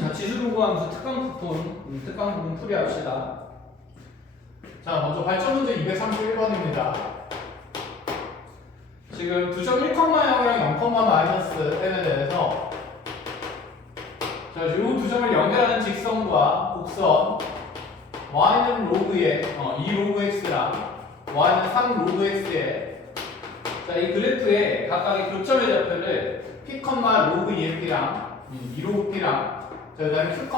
자, 지수로그함수 특강 부분 풀이합시다. 자, 먼저 발전 문제 231번입니다. 지금 2점 1,0이랑 0,-n에 대해서 자, 이 두 점을 연결하는 직선과 곡선 y는 로그에 2 로그 x랑 y는 3 로그 x에 자, 이 그래프에 각각의 교점의 좌표를 p, 로그 2f랑 2 로그 p랑 자, 그다음에 q,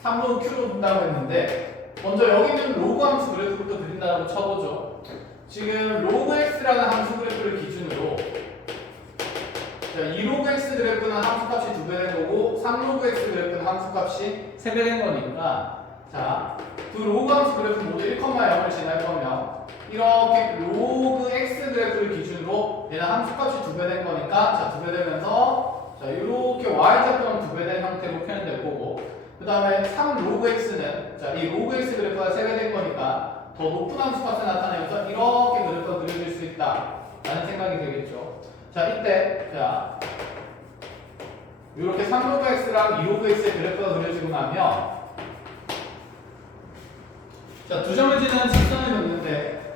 3 로그 q로 둔다고 했는데 먼저 여기 있는 로그 함수 그래프부터 그린다고 쳐보죠. 지금 로그 x라는 함수 그래프를 기준으로 자, 2로그 x 그래프는 함수값이 2배 된 거고 3로그 x 그래프는 함수값이 3배 된 거니까 자, 두 로그 함수 그래프 모두 1,0을 지날 거면 이렇게 로그 x 그래프를 기준으로 얘는 함수값이 2배 된 거니까 자, 2배 되면서 자, 이렇게 y좌표는 2배 된 형태로 표현될 거고 그 다음에 3 로그 x는 자, 이 로그 x 그래프가 3배 된 거니까 더 높은 함수값을 나타내면서 이렇게 그래프가 그려질 수 있다 라는 생각이 되겠죠. 자, 이때 자 이렇게 3로그 x랑 2로그 x의 그래프가 그려지고 나면 자, 두 점을 지나는 직선을 그리는데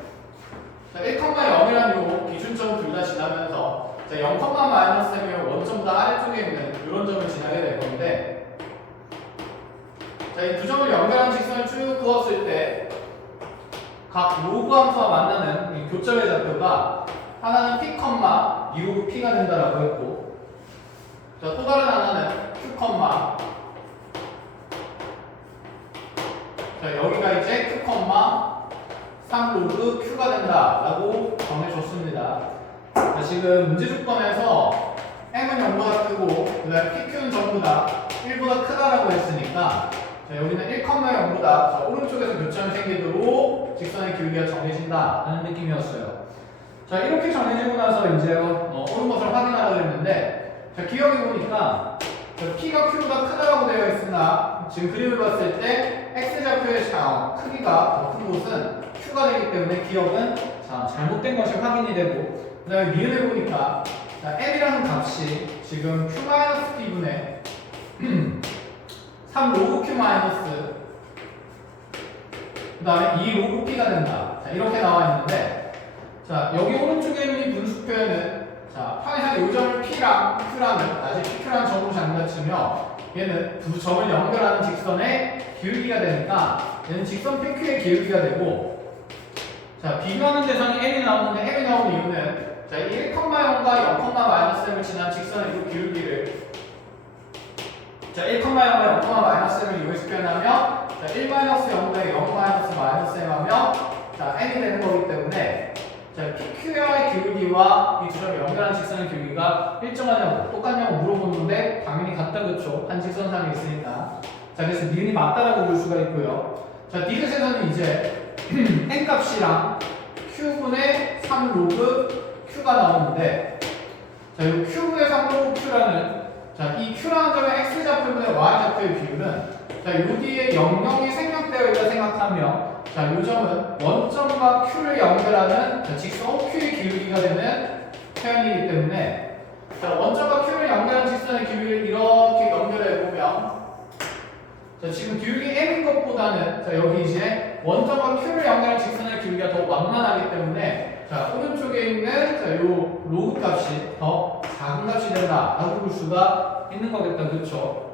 자, 1,0이라는 요 기준점을 둘 다 지나면서 자, 0,-m이면 원점보다 아래쪽에 있는 이런 점을 지나게 될 건데 자, 이 두 점을 연결하는 직선을 쭉 그었을 때 각 로그 함수와 만나는 이 교점의 좌표가 하나는 p, 2로그 p가 된다라고 했고 자, 또 다른 하나는 q, 자, 여기가 이제 q, 3로그 q가 된다라고 정해줬습니다. 자, 지금 문제 조건에서 m은 0보다 크고 그 다음에 pq는 전부 다 1보다 크다라고 했으니까 자, 여기는 1,0보다 자, 오른쪽에서 교점이 생기도록 직선의 길이가 정해진다 라는 느낌이었어요. 자, 이렇게 정해지고 나서 이제 옳은 것을 확인하려고 했는데 자, 기억해보니까 p가 q보다 크다라고 되어 있으나 지금 그림을 봤을 때 x좌표의 크기가 더 큰 곳은 q가 되기 때문에 기억은 자, 잘못된 것이 확인이 되고 그 다음에 미은해보니까 m이라는 값이 지금 q-p분의 3 로그 q 마이너스 그 다음에 2 로그 p가 된다. 자, 이렇게 나와 있는데 자, 여기 오른쪽에 있는 이 분수 표현은 자, 판에서 이 점을 p랑 q라는 나중에 pq라는 점으로 장난치며 얘는 두 점을 연결하는 직선의 기울기가 되니까 얘는 직선 pq의 기울기가 되고 자, 비교하는 대상이 m이 나오는데 m이 나오는 이유는 자, 1,0과 0,-m을 지난 직선의 이 기울기를 자, 1,0과 0,-m을 이용해서 표현하면 자, 1-0대 0-m 하면 자, m이 되는 거기 때문에 자, PQ의 기울기와 이 두 점을 연결하는 직선의 기울기가 일정하냐고 똑같냐고 물어보는데 당연히 같다 그렇죠. 한 직선상에 있으니까. 자, 그래서 니은이 맞다라고 볼 수가 있고요. 자, 디귿에서는 이제 n 값이랑 q분의 3 로그 q가 나오는데 자, 이 q분의 3 로그 q라는 자, 이 q라는 점의 x좌표분의 y좌표의 비율은 자, 요 뒤에 00이 생략되어 있다 생각하며 자, 요 점은 원점과 q를 연결하는 자, 직선 OQ의 기울기가 되는 표현이기 때문에 자, 원점과 q를 연결하는 직선의 기울기를 이렇게 연결해 보면 자, 지금 기울기 m인 것보다는 자, 여기 이제 원점과 q를 연결하는 직선의 기울기가 더 완만하기 때문에 자, 오른쪽에 있는 자, 요 로그 값이 더 작은 값이 된다라고 볼 수가 있는 거겠다, 그렇죠?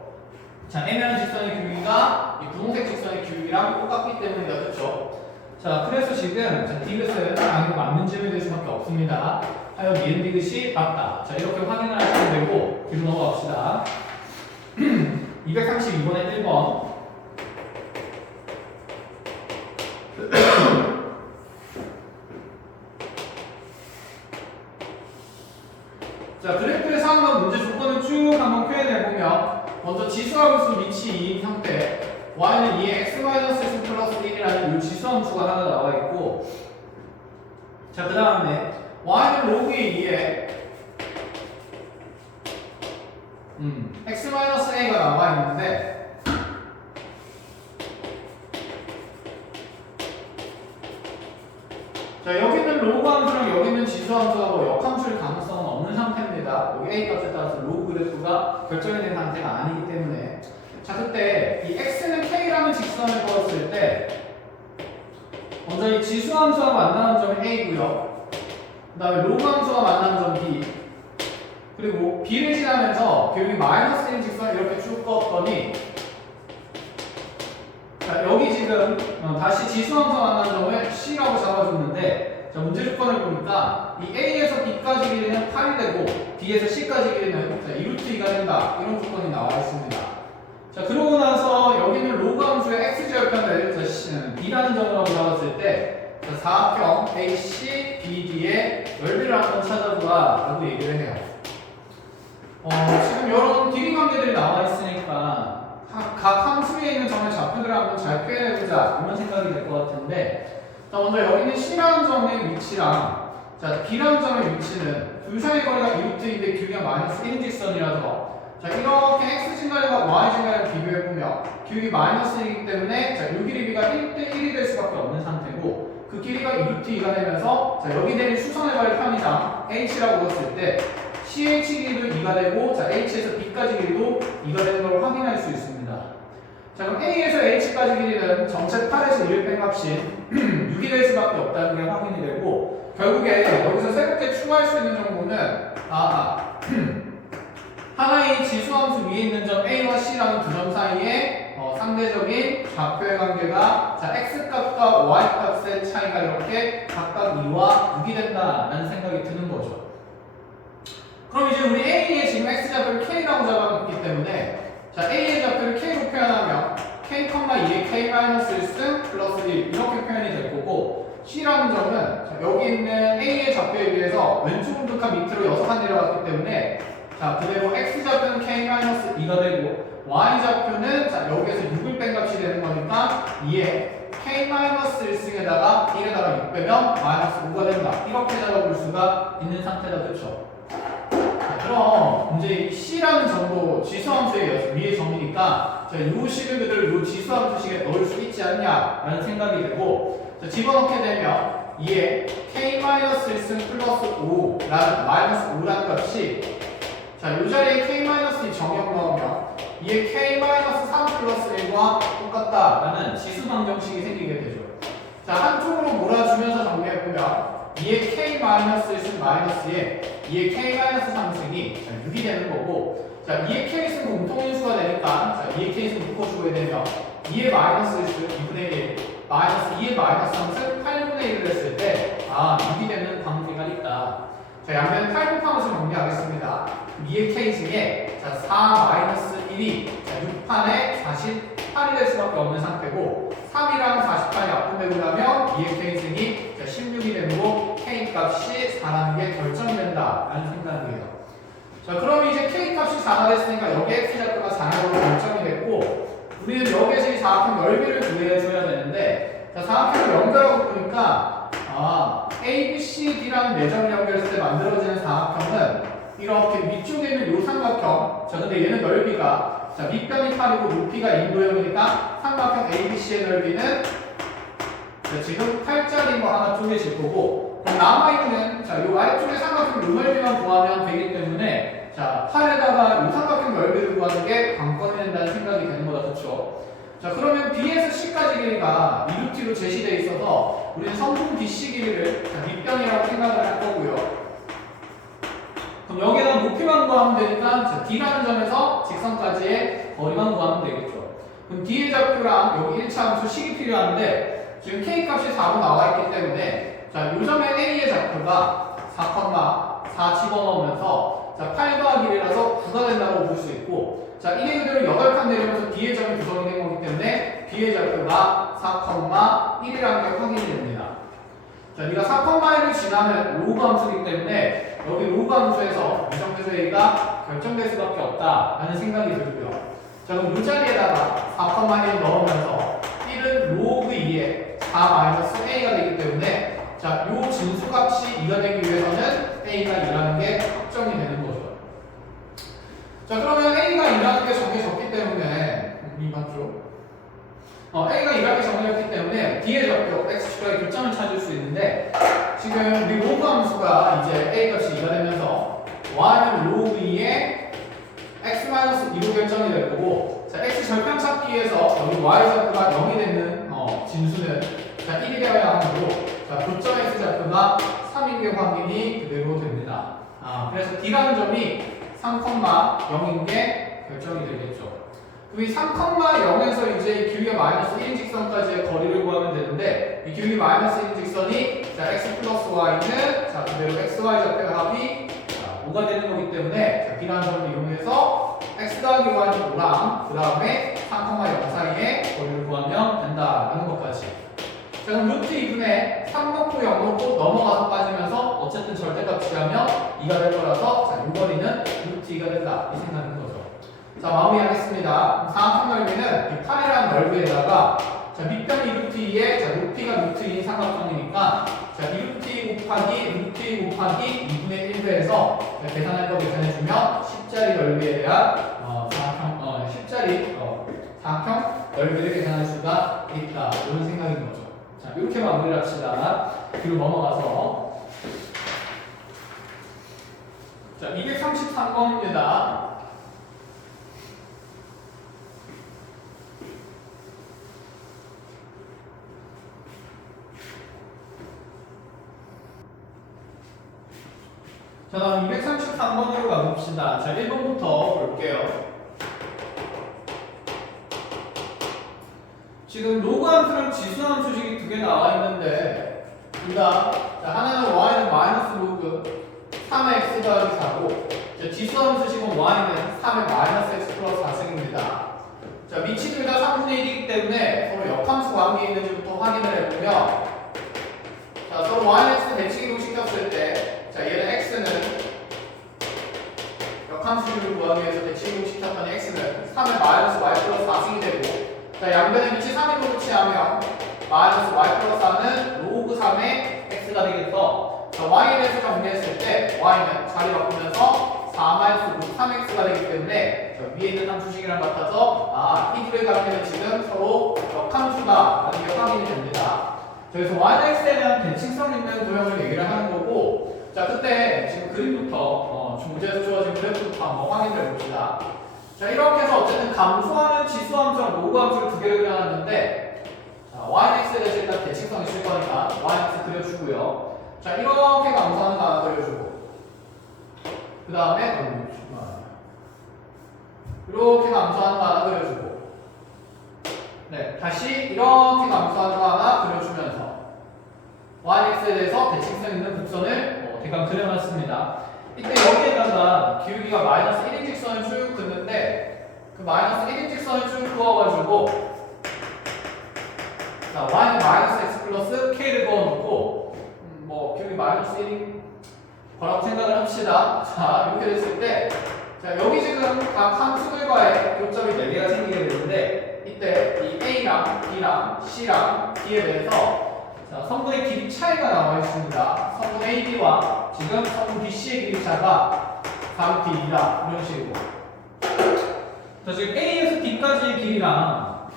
자, m이라는 직선의 기울기가 이 분홍색 직선의 기울기랑 똑같기 때문이다, 그렇죠? 자, 그래서 지금 자, 디귿은 당연히 맞는 질문이 될 수밖에 없습니다. 하여 니은 디귿이 맞다. 자, 이렇게 확인을 하시면 되고 뒤로 넘어갑시다. 232번에 1번. 자, 그래프에서 한번 문제 조건을 쭉 한번 표현해보면 먼저 지수함수 위치 2인 형태 y는 2의 x-x 플러스 1이라는 이 지수함수가 하나 나와 있고 자, 그 다음에 y는 로그의 2에 x-a가 나와 있는데 자, 여기 있는 로그 함수랑 여기 있는 지수 함수가 뭐 역함수일 가능성은 없는 없는 상태입니다. 여기 A 값에 따라서 로그 그래프가 결정이 된 상태가 아니기 때문에 자 그때 이 x는 k라는 직선을 그었을 때 먼저 이 지수 함수와 만나는 점이 A고요. 그 다음에 로그 함수와 만나는 점 B 그리고 B를 지나면서 여기 마이너스 1 직선을 이렇게 쭉 그었더니 자 여기 지금 다시 지수 함수와 만나는 점을 C라고 잡아줬는데 자 문제 조건을 보니까 이 A에서 B까지 길이는 8이 되고 B에서 C까지 길이는 2루트 2가 된다 이런 조건이 나와 있습니다. 자 그러고 나서 여기는 로그 함수의 x제곱편을 B라는 점으로 잡았을 때 사각형 AC, BD의 넓이를 한번 찾아보라 라고 얘기를 해요. 지금 이런 길이 관계들이 나와 있으니까 각 함수 위에 있는 점의 좌표들을 한번 잘 표현해보자 이런 생각이 될 것 같은데 자 먼저 여기는 C라는 점의 위치랑 자 B라는 점의 위치는 둘 사이의 거리가 2루트인데 길이가 마이너스 1인 직선이라서 자 이렇게 x 증가량과 y 증가량을 비교해보면 기울기 마이너스 1이기 때문에 자 이 길이가 1대 1이 될 수밖에 없는 상태고 그 길이가 2루트 2가 되면서 자 여기 내린 수선의 발 편의상 h라고 봤을 때 ch 길이도 2가 되고 자 h에서 b까지 길이도 2가 되는 걸 확인할 수 있습니다. 자 그럼 a에서 h까지 길이는 전체 8에서 1을 뺀 값인 6이 될 수밖에 없다는 게 확인이 되고 결국에 여기서 새롭게 추가할 수 있는 정보는 하나의 지수함수 위에 있는 점 A와 C라는 두 점 사이에 상대적인 좌표의 관계가 자 X값과 Y값의 차이가 이렇게 각각 2와 6이 된다라는 생각이 드는 거죠. 그럼 이제 우리 A의 지금 X좌표를 K라고 잡아놨기 때문에 자 A의 좌표를 K로 표현하면 K,2의 K-1승 플러스 1 이렇게 표현이 될 거고 C라는 점은 자, 여기 있는 A의 좌표에 비해서 왼쪽은 2칸 밑으로 6칸 내려갔기 때문에 자 그대로 x좌표는 k-2가 되고 y좌표는 자 여기에서 6을 뺀 값이 되는 거니까 2에 k-1승에다가 1에다가 6 빼면 마이너스 5가 된다 이렇게 잡아볼 수가 있는 상태다. 그렇죠? 자, 그럼 이제 이 C라는 점도 지수함수의 위의 점이니까 자 요 식을 그대로 요 지수함수식에 넣을 수 있지 않냐 라는 생각이 되고 자 집어넣게 되면 2에 k-1승 플러스 5라는 마이너스 5라는 값이 자, 이 자리에 k-2 정역 넣으면 이에 k-3 플러스 1과 똑같다라는 지수 방정식이 생기게 되죠. 자, 한쪽으로 몰아주면서 정리해보면 이에 k-1승 마이너스에 이에 k-3승이 6이 되는 거고 자, 이에 k승 공통인수가 되니까 자, 이에 k승 묶어주게 되면 이에 마이너스 1승 2분의 1 마이너스 2의 마이너스 3승 8분의 1을 했을 때 6이 되는 관계가 있다. 자, 양변 8 곱하면서 정리하겠습니다. 2의 k승에 자, 4-1이 자, 6판에 48이 될 수밖에 없는 상태고 3이랑 48이 약분되고나면 2의 k승이 16이 되는 거 k값이 4라는 게 결정이 된다라는 생각이에요. 자 그럼 이제 k값이 4가 됐으니까 여기 x좌표가 4로 결정이 됐고 우리는 여기에서 이 사각형 넓이를 구해줘야 되는데 자 사각형을 연결하고 보니까 A, B, C, D라는 네 점을 연결했을 때 만들어지는 사각형은 이렇게 위쪽에 있는 요 삼각형 자 근데 얘는 넓이가 자 밑변이 8이고 높이가 2도형이니까 삼각형 ABC의 넓이는 자, 지금 8짜리인 거 하나 쪼개질 거고 그럼 남아있는 자 요 아래쪽에 삼각형 요 넓이만 구하면 되기 때문에 자 8에다가 요 삼각형 넓이를 구하는 게 관건이 된다는 생각이 되는 거다. 그렇죠? 자 그러면 B에서 C까지 길이가 2루트로 제시되어 있어서 우리는 성분 BC 길이를 밑변이라고 생각을 할 거고요. 그럼 여기에다 높이만 구하면 되니까 자, D라는 점에서 직선까지의 거리만 구하면 되겠죠. 그럼 D의 좌표랑 여기 1차 함수 식이 필요한데 지금 K값이 4로 나와 있기 때문에 자, 요 점에 A의 좌표가 4,4 집어넣으면서 자, 8 더하기 1이라서 9가 된다고 볼 수 있고 자, 1의 그대로 8칸 내리면서 B의 점이 구성이 된 거기 때문에 B의 좌표가 4,1이라는 게 확인이 됩니다. 자, 네가 4,1을 지나면 로그 함수이기 때문에 여기 로그 함수에서 유정대수 A가 결정될 수밖에 없다라는 생각이 들고요. 자, 그럼 이 자리에다가 4,1을 넣으면서 1은 로그 2에 4-A가 되기 때문에 자, 요 진수값이 2가 되기 위해서는 A가 2라는 게 확정이 되는 거죠. 자 그러면 A가 2라는 게 정해졌기 때문에 맞죠? A가 2라는 게 정해졌기 때문에 D의 좌표 X축의 교점을 찾을 수 있는데 지금 우리 로그 함수가 이제 A 값이 2가 되면서 y는 로그 2에 x-2로 결정이 될 거고, 자, x 절편 찾기에서 여기 y 좌표가 0이 되는 진수는 자 1이 되어야 하므로 자 고점 x 좌표가 3인 게 확인이 그대로 됩니다. 그래서 d라는 점이 3,0인 게 결정이 되겠죠. 그럼 이 3,0에서 이제 기울기가 마이너스 1인 직선까지의 거리를 구하면 되는데, 이 기울기 마이너스 1인 직선이 자 x 플러스 y는 자 그대로 xy 좌표의 합이 5가 되는 거기 때문에 자 d라는 점을 이용해서 x 더하기 y는 5랑 그 다음에 3,0 사이의 거리를 구하면 된다라는 것까지. 자 그럼 루트 2분의 3 놓고 0 놓고 넘어가서 빠지면서 어쨌든 절대값 하면 2가 될 거라서 자 이 거리는 루트 2가 된다 이 생각인 거죠. 자 마무리하겠습니다. 사각형 넓이는 이 8이라는 넓이에다가 자 밑변이 루트 2에 자 높이가 루트 2인 삼각형이니까 자 이 루트 2 곱하기 루트 2 곱하기 2분의 1로 해서 계산할 거 계산해주면 10자리 넓이에 대한 사각형 10자리 사각형 넓이를 계산할 수가 있다 이런 생각인 거죠. 자 이렇게 마무리를 합시다. 뒤로 넘어가서 자 233번입니다. 자 다음 233번으로 가봅시다. 자 1번부터 볼게요. 지금 로그 함수랑 지수 함수식이 두 개 나와 있는데 둘 다 하나는 y는 마이너스 로그 3의 x 더하기 4고 지수 함수식은 y는 3의 마이너스 x 플러스 4승입니다. 자 위치 둘 다 3분의 1이기 때문에 서로 역함수 관계에 있는지부터 확인을 해보면 자 서로 y는 x 대칭이동 시켰을 때 자 얘는 x는 역함수식을 구하기 위해서 대칭이동 시켰더니 x는 3의 마이너스 y 플러스 4승이 되고 자 양변의 위치 3을 치하면 마이너스 y 플러스 4는 로그 3의 x가 되겠어. 자 y에 대해서 정리했을 때 y는 자리 바꾸면서 4 마이너스 로그 3x가 되기 때문에 자, 위에 있는 함수식이랑 같아서 이 둘의 관계는 지금 서로 역함수다 라는 게 확인이 됩니다. 그래서 y는 x에 대한 대칭성 있는 도형을 얘기를 하는 거고, 자 그때 지금 그림부터 문제에서 주어진 그래프부터 한번 확인해 봅시다. 자 이렇게 해서 어쨌든 감소하는 지수 함수랑 로그 함수를 두 개를 그려놨는데 자 y는 x에 대해서 일단 대칭성 있을 거니까 y는 x 그려주고요. 자 이렇게 감소하는 거 하나 그려주고 그 다음에 이렇게 감소하는 거 하나 그려주고 네 다시 이렇게 감소하는 거 하나 그려주면서 yx에 대해서 대칭성 있는 곡선을 대강 그려놨습니다. 이때 여기에다가 기울기가 마이너스 1인 직선을 쭉 긋는데 그 마이너스 1인 직선을 쭉 그어가지고 자 y는 마이너스 x 플러스 k를 그어놓고 기울기 마이너스 1인 거라고 생각을 합시다. 자 이렇게 됐을 때 자 여기 지금 각 함수들과의 교점이 4개가 생기게 되는데 이때 이 a랑 b랑 c랑 d에 대해서 자, 성분의 길이 차이가 나와 있습니다. 성분 AB와 지금 성분 BC의 길이 차가 4루트2다 이런 식으로. 자, 지금 A에서 D까지의 길이랑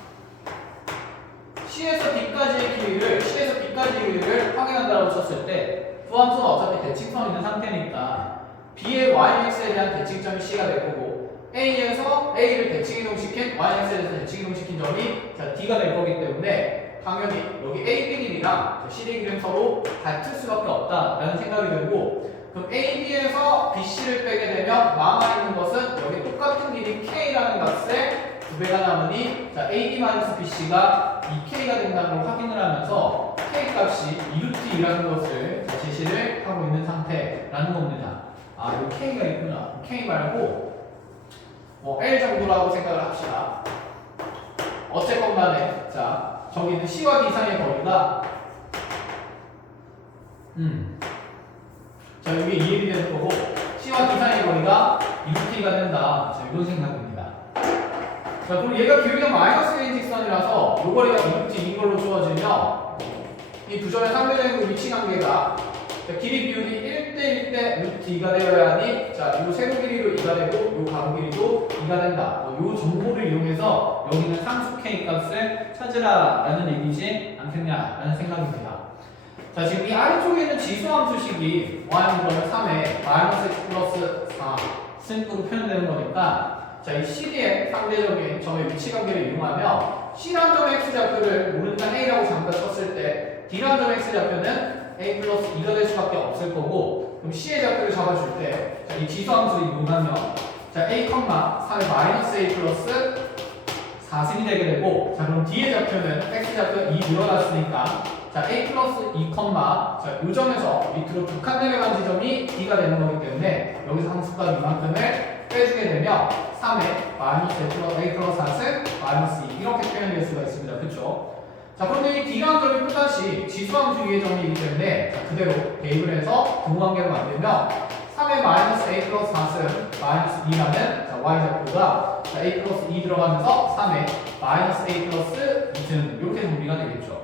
C에서 D까지의 길이를 확인한다고 쳤을 때 두 함수는 어차피 대칭성 있는 상태니까 B의 YX에 대한 대칭점이 C가 될 거고 A에서 A를 대칭이동시킨 YX에 대해서 대칭이동시킨 점이 자, D가 될 거기 때문에 당연히 여기 AB 길이랑 CD 길이는 서로 같을 수밖에 없다라는 생각이 들고, 그럼 AB에서 BC를 빼게 되면 남아있는 것은 여기 똑같은 길이 K라는 값에 2배가 남으니 자 AD-BC가 2K가 된다는 걸 확인을 하면서 K 값이 2루트2라는 것을 제시를 하고 있는 상태라는 겁니다. 여기 K가 있구나. K 말고 L 정도라고 생각을 합시다. 어쨌건 간에 자 저기 있는 C와 D 사이의 거리가 자 여기 2일이 되는 거고 C와 D 사이의 거리가 2루트가 된다. 자 이런 생각입니다. 자 그럼 얘가 기울기가 마이너스 1인 직선이라서 요 거리가 2루트인 걸로 주어지면 이 두 점의 상대되는 그 위치 관계가 길이 비율이 1대 1대 루트 2가 되어야 하니 자요 세로 길이로 2가 되고 요 가로 길이도 2가 된다. 요 정보를 이용해서 여기는 상수 K 값을 찾으라 라는 얘기지 않겠냐 라는 생각입니다. 자 지금 이 아래쪽에 있는 지수 함수식이 y는 그러면 3에 마이너스 x 플러스 승으로 표현되는 거니까 자, 이 CD의 상대적인 점의 위치 관계를 이용하면 C라는 점의 X좌표를 오른쪽 A라고 잠깐 쳤을 때 D라는 점의 X좌표는 A 플러스 2가 될 수밖에 없을 거고 그럼 C의 좌표를 잡아줄 때 자, 이 지수함수를 이용하면 자, A, 3의 마이너스 A 플러스 4승이 되게 되고 자, 그럼 D의 좌표는 X좌표 2 늘어났으니까 자, A 플러스 2, 자, 요 점에서 밑으로 두 칸 내려간 지점이 D가 되는 거기 때문에 여기서 함수값 이만큼을 빼주게 되면 3의 마이너스 A 플러스 4승 마이너스 2 이렇게 표현될 수가 있습니다. 그쵸? 자, 그런데 이 D라는 점이 또다시 지수함수 위의 점이기 때문에 자, 그대로 대입을 해서 부호관계를 만들면 3의 마이너스 A 플러스 4승 마이너스 2라는 자, Y좌표가 자, A 플러스 2 들어가면서 3의 마이너스 A 플러스 2승 이렇게 정리가 되겠죠.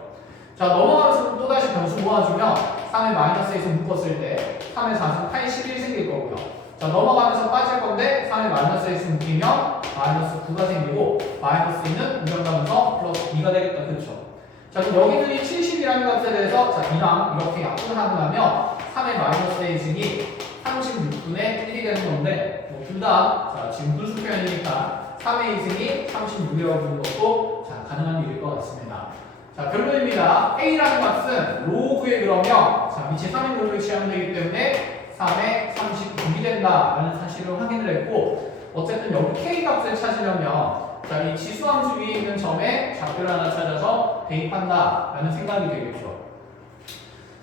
자, 넘어가면서 또다시 변수 모아주면 3의 마이너스 1을 묶었을 때 3의 4승 81 생길 거고요. 자, 넘어가면서 빠질 건데 3의 마이너스 1을 묶이면 마이너스 9가 생기고 마이너스 2는 우변가면서 플러스 2가 되겠다. 그렇죠? 자, 그럼 여기는 이 70이라는 값에 대해서 자, 2랑 이렇게 약분을 하고 나면 3의 마이너스 1승이 36분의 1이 되는 건데 뭐 둘 다 지금 분수 표현이니까 3의 2승이 36이라고 부르는 것도 자, 가능한 일일 것 같습니다. 자, 결론입니다. A라는 값은 로그에 그러면 자, 밑에 3의 로그를 취하면 되기 때문에 3에 36이 된다라는 사실을 확인을 했고 어쨌든 여기 K 값을 찾으려면 자, 이 지수함수 위에 있는 점에 좌표를 하나 찾아서 대입한다라는 생각이 되겠죠.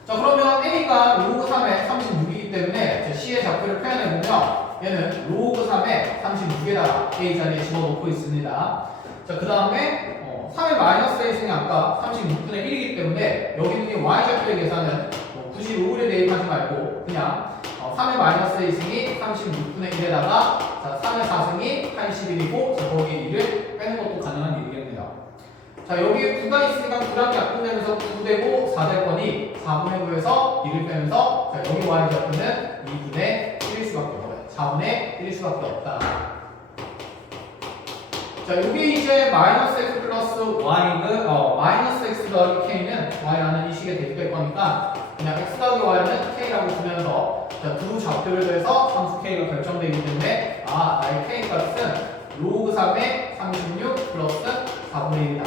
자, 그러면 A가 로그 3에 36이기 때문에 자, C의 좌표를 표현해보면 얘는 로그 3에 36에다가 A 자리에 집어넣고 있습니다. 자, 그 다음에 3의 마이너스 1승이 아까 36분의 1이기 때문에 여기 있는 이 Y좌표의 계산은 굳이 로그를 대입하지 말고 그냥 3의 마이너스 1승이 36분의 1에다가 자, 3의 4승이 81이고 자, 거기에 2를 빼는 것도 가능한 일이겠네요. 자, 여기에 9가 있으니까 9랑 약분되면서 9 되고 4 될 거니 4분의 9에서 2를 빼면서 자, 여기 Y좌표는 2분의 1일 수밖에 없어요. 4분의 1일 수밖에 없다. 자, 이게 이제 마이너스 x 플러스 y는 마이너스 x 더하기 k는 y라는 이 식에 대입될 거니까 그냥 x 더하기 y는 k라고 두면서 자, 두 좌표를 더해서 함수 k가 결정되기 때문에 나의 k 값은 로그 3의 36 플러스 4분의 1이다.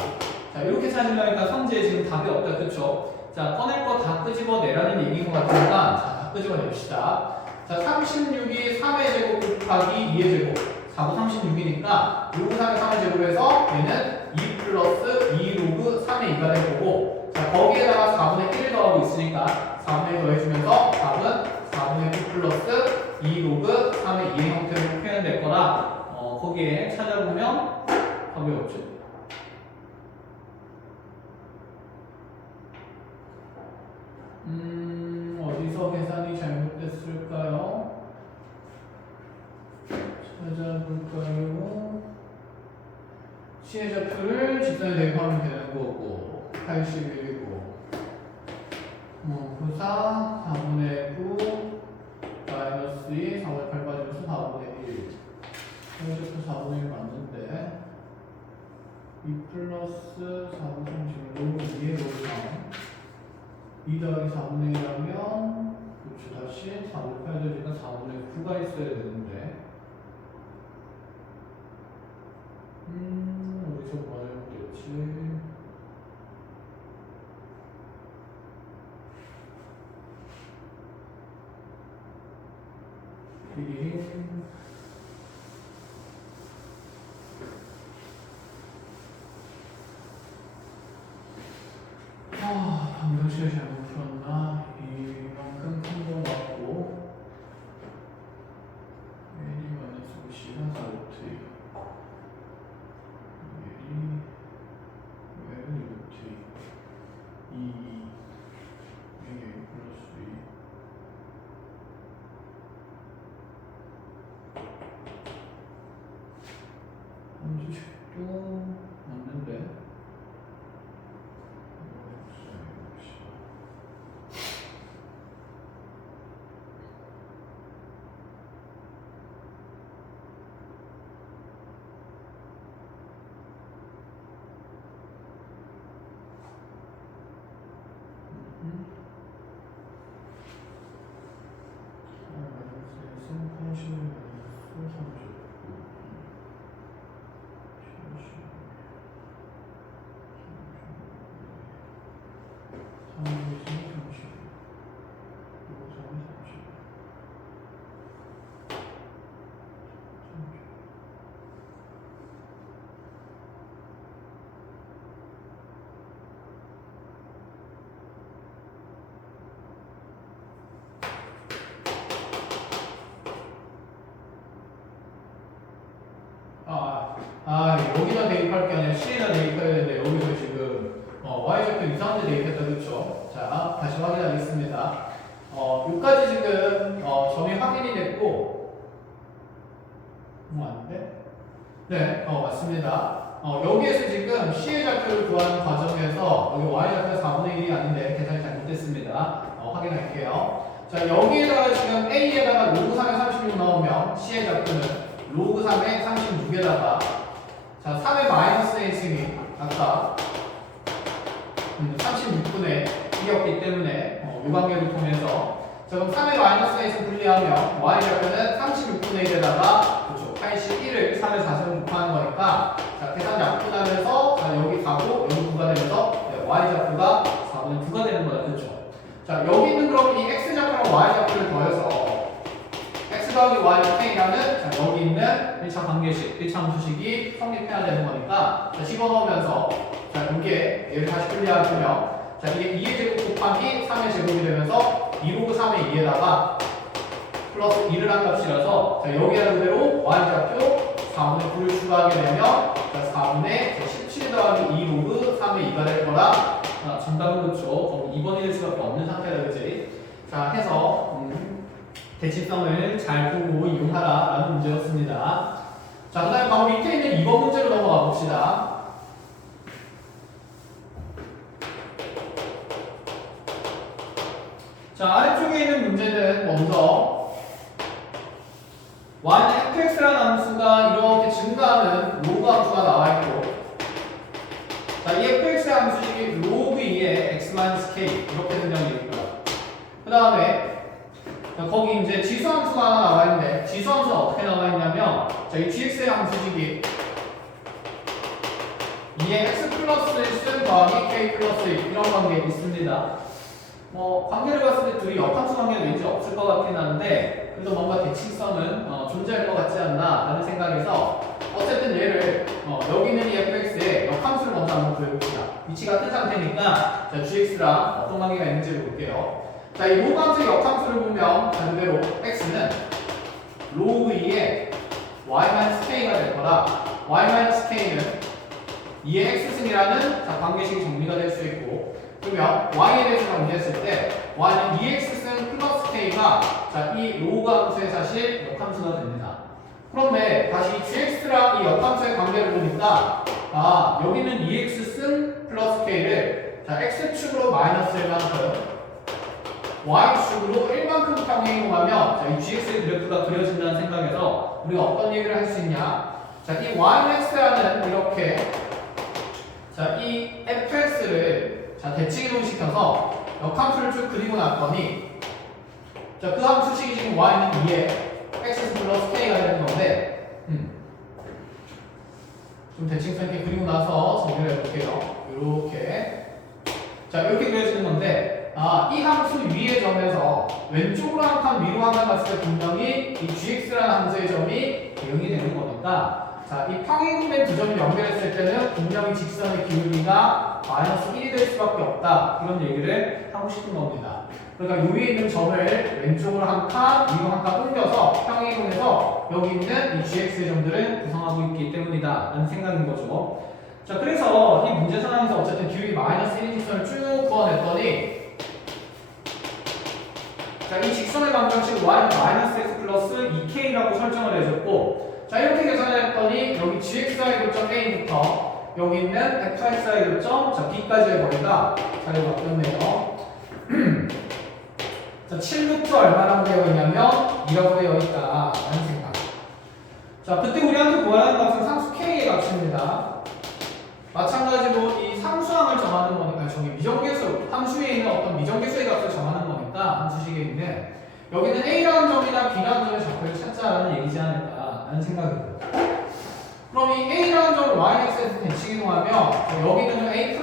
자, 이렇게 찾으려니까 선지에 지금 답이 없다. 그쵸? 자, 꺼낼 거 다 끄집어내라는 얘기인 것 같으니까 자, 다 끄집어냅시다. 자, 36이 3의 제곱 곱하기 2의 제곱 4분 36이니까 로그 3의 3의 제곱에서 얘는 2 플러스 2 로그 3의 2가 될 거고 자, 거기에다가 4분의 1을 더하고 있으니까 4분의 1 더해주면서 답은 4분의 9 플러스 2 로그 3의 2의 형태로 표현될 거라 거기에 찾아보면 답이 없죠. 어디서 계산이 잘못됐을까요? 찾아볼까요? C의 좌표를 직선에 대입하면 되는 거고 81이고 94 4분의 9 마이너스 2 4분의 8 빠지면서 4분의 1 C의 좌표 4분의 1 맞는데 2 플러스 4분 36 2의 로그 3 2 더하기 4분의 1하면 그렇죠. 다시 4분의 8 되니까 4분의 9가 있어야 되는데 어디서 뭐 잘못됐지? 방금 시간 잘못 풀었나? 이만큼 큰 거 맞고 L이 마이너스 5C가 4루트 L은 루트 2 이게 플러스 2 함수식도 맞는데 마이너스 1승 81 여기다 대입할 게 아니라 C에다 대입해야 되는데 여기서 지금 y좌표 이상한 데 대입했다. 그렇죠? 자, 다시 확인하겠습니다. 여기까지 지금 점이 확인이 됐고 아닌데? 네, 맞습니다. 여기에서 지금 C의 좌표를 구하는 과정에서 여기 y좌표 4분의 1이 아닌데 계산이 잘못됐습니다. 확인할게요. 자, 여기에다가 지금 A에다가 로그 3에 36 넣으면 C의 좌표는 로그 3에 36에다가 자, 3의 마이너스 a 승이 아까 36분의 1이었기 때문에 이 관계를 통해서 자, 그럼 3의 마이너스 a승 분리하면 y 좌표는 36분의 1에다가 그렇죠. 81을 3의 4승을 곱하는 거니까 자, 계산 약분하면서 자, 여기 4고 여기 9가 되면서 y 좌표가 4분의 9가 되는 거다. 그렇죠? 자, 여기 있는 그럼 이 x 좌표랑 y 좌표를 더해서 x 더하기 y k라는 자, 여기 있는 1차 관계식, 1차 함수식이 성립해야 되는 거니까 자, 집어넣으면서 자, 이게 얘를 다시 분리하시면 자, 이게 2의 제곱 곱하기 3의 제곱이 되면서 2로그 3의 2에다가 플러스 2를 한 값이라서 자, 여기에 그대로 y좌표 4분의 9를 추가하게 되면 자, 4분의 17 더하기 2로그 3의 2가 될 거라 정답은 그렇죠. 그럼 2번이 될 수밖에 없는 상태다. 그치? 자, 해서 대칭성을 잘 보고 이용하라라는 문제였습니다. 자, 그 다음에 바로 밑에 있는 2번 문제로 넘어가 봅시다. 자, 아래쪽에 있는 문제는 먼저 y는 fx라는 함수가 이렇게 증가하는 로그 함수가 나와 있고 자, 이 fx의 함수식이 로그 2의 x-k 이렇게 된다는 얘기고요. 그 다음에 거기 이제 지수 함수가 하나 나와 있는데 지수 함수는 어떻게 나와 있냐면 자, 이 gx의 함수식이 2의 x 플러스 1 더하기 k 플러스 1 이런 관계가 있습니다. 관계를 봤을 때 둘이 역함수 관계는 왠지 없을 것 같긴 한데 그래도 뭔가 대칭성은 존재할 것 같지 않나 라는 생각에서 어쨌든 얘를 여기 있는 이 fx에 역함수를 먼저 한번 구해봅시다. 위치가 뜬 상태니까 자, gx랑 어떤 관계가 있는지를 볼게요. 자, 이 로그 함수의 역함수를 보면 자, 그대로 x는 로그 2의 y-k가 될 거라 y-k는 2의 x승이라는 자, 관계식이 정리가 될 수 있고 그러면 y에 대해서 정리했을 때 y는 2x승 플러스 k가 자, 이 로그 함수의 사실 역함수가 됩니다. 그런데 다시 gx랑 이 역함수의 관계를 보니까 여기는 2x승 플러스 k를 자, x축으로 마이너스 1만큼 y축으로 1만큼 평행이동하면 자, 이 gx의 그래프가 그려진다는 생각에서 우리가 어떤 얘기를 할 수 있냐 자, 이 ymax라는 이렇게 자, 이 fx를 자, 대칭이동시켜서 역함수를 쭉 그리고 났더니 자, 그 함수식이 지금 y는 2에 x 플러스 k가 되는 건데 좀 대칭성 있게 그리고 나서 정리를 해볼게요. 이렇게 자, 이렇게 그려지는 건데 이 함수 위의 점에서 왼쪽으로 한 칸 위로 한 칸 갔을 때 분명히 이 gx라는 함수의 점이 대응이 되는 거니까 자, 이 평행된 두 점을 연결했을 때는 분명히 직선의 기울기가 마이너스 1이 될 수밖에 없다. 이런 얘기를 하고 싶은 겁니다. 그러니까 요 위에 있는 점을 왼쪽으로 한 칸, 위로 한 칸 옮겨서 평행이동해서 여기 있는 이 gx의 점들을 구성하고 있기 때문이다. 라는 생각인 거죠. 자, 그래서 이 문제 상황에서 어쨌든 기울기 마이너스 1인 직선을 쭉 구워냈더니 자, 이 직선의 방정식 y는 마이너스 x 플러스 2k라고 설정을 해줬고 자, 이렇게 계산을 했더니 여기 gx의 교점 a부터 여기 있는 fx의 교점 자, b까지의 거리가 자, 이거 바뀌었네요. 자, 7루트 얼마라고 되어 있냐면 2라고 되어 있다 라는 생각. 자, 그때 우리한테 구하라는 값은 상수 k의 값입니다. 마찬가지로 이 상수항을 정하는 거니까 저기 미정계수 함수에 있는 어떤 미정계수의 값을 정하는 거니까 함수식에 있는 여기는 a라는 점이나 b라는 점의 좌표를 찾자라는 얘기지 않을까 라는 생각이고요. 그럼 이 a라는 점을 yx에서 대칭이동하면 여기는 a'에